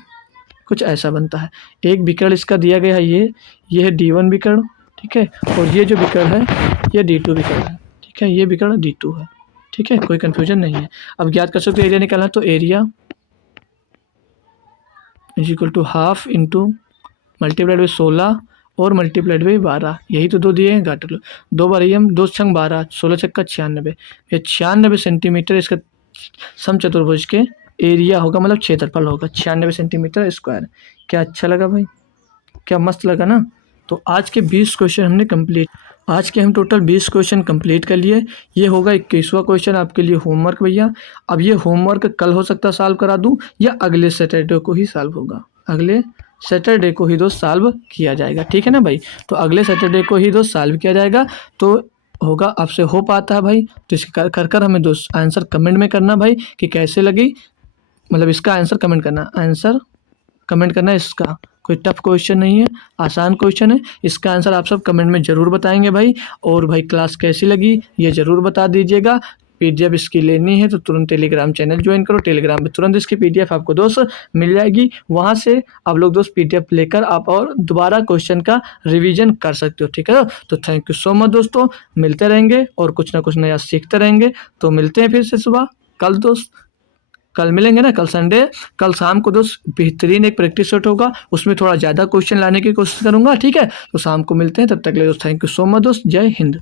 कुछ ऐसा बनता है। एक विकर्ण इसका दिया गया है, ये है d1 विकर्ण, ठीक है, और ये जो विकर्ण है ये d2 विकर्ण है, ठीक है, ये विकर्ण d2 है, ठीक है, कोई कंफ्यूजन नहीं है। अब ज्ञात कर सकते हो एरिया निकालना, तो area is equal to half into multiplied by 16 और मल्टीप्लाइड बाई 12, यही तो दो दिए हैं, घाट लो। 2 बार हम 2 छंग 12, 16 छक्का 96, ये 96 सेंटीमीटर इसका समचतुर्भुज के एरिया होगा, मतलब क्षेत्रफल होगा 96 सेंटीमीटर स्क्वायर। क्या अच्छा लगा भाई? क्या मस्त लगा ना? तो आज के 20 क्वेश्चन हमने कंप्लीट, आज के हम टोटल 20 क्वेश्चन कंप्लीट कर लिए। ये होगा 21वां क्वेश्चन आपके लिए होमवर्क भैया। अब ये होमवर्क कल हो सकता है सॉल्व करा दूं, या अगले सैटरडे को ही सॉल्व होगा, अगले सैटरडे को ही दोस्त सॉल्व किया जाएगा, ठीक है ना भाई? तो अगले सैटरडे को ही दोस्त सॉल्व किया जाएगा। तो होगा, आपसे हो पाता है भाई, तो इसके कर हमें दोस्त आंसर कमेंट में करना भाई कि कैसे लगी, मतलब इसका आंसर कमेंट करना, आंसर कमेंट करना है इसका। कोई टफ क्वेश्चन नहीं है, आसान क्वेश्चन है। इसका आंसर आप सब कमेंट में ज़रूर बताएंगे भाई। और भाई क्लास कैसी लगी ये ज़रूर बता दीजिएगा। पीडीएफ इसकी लेनी है तो तुरंत टेलीग्राम चैनल ज्वाइन करो, टेलीग्राम पे तुरंत इसकी पीडीएफ आपको दोस्त मिल जाएगी। वहाँ से आप लोग दोस्त पीडीएफ लेकर आप और दोबारा क्वेश्चन का रिवीजन कर सकते हो, ठीक है। तो थैंक यू सो मच दोस्तों, मिलते रहेंगे और कुछ ना कुछ नया सीखते रहेंगे। तो मिलते हैं फिर से सुबह कल दोस्त, कल मिलेंगे ना, कल संडे, कल शाम को दोस्त बेहतरीन एक प्रैक्टिस सेट होगा, उसमें थोड़ा ज़्यादा क्वेश्चन लाने की कोशिश करूंगा, ठीक है। तो शाम को मिलते हैं, तब तक के लिए दोस्त थैंक यू सो मच दोस्त, जय हिंद।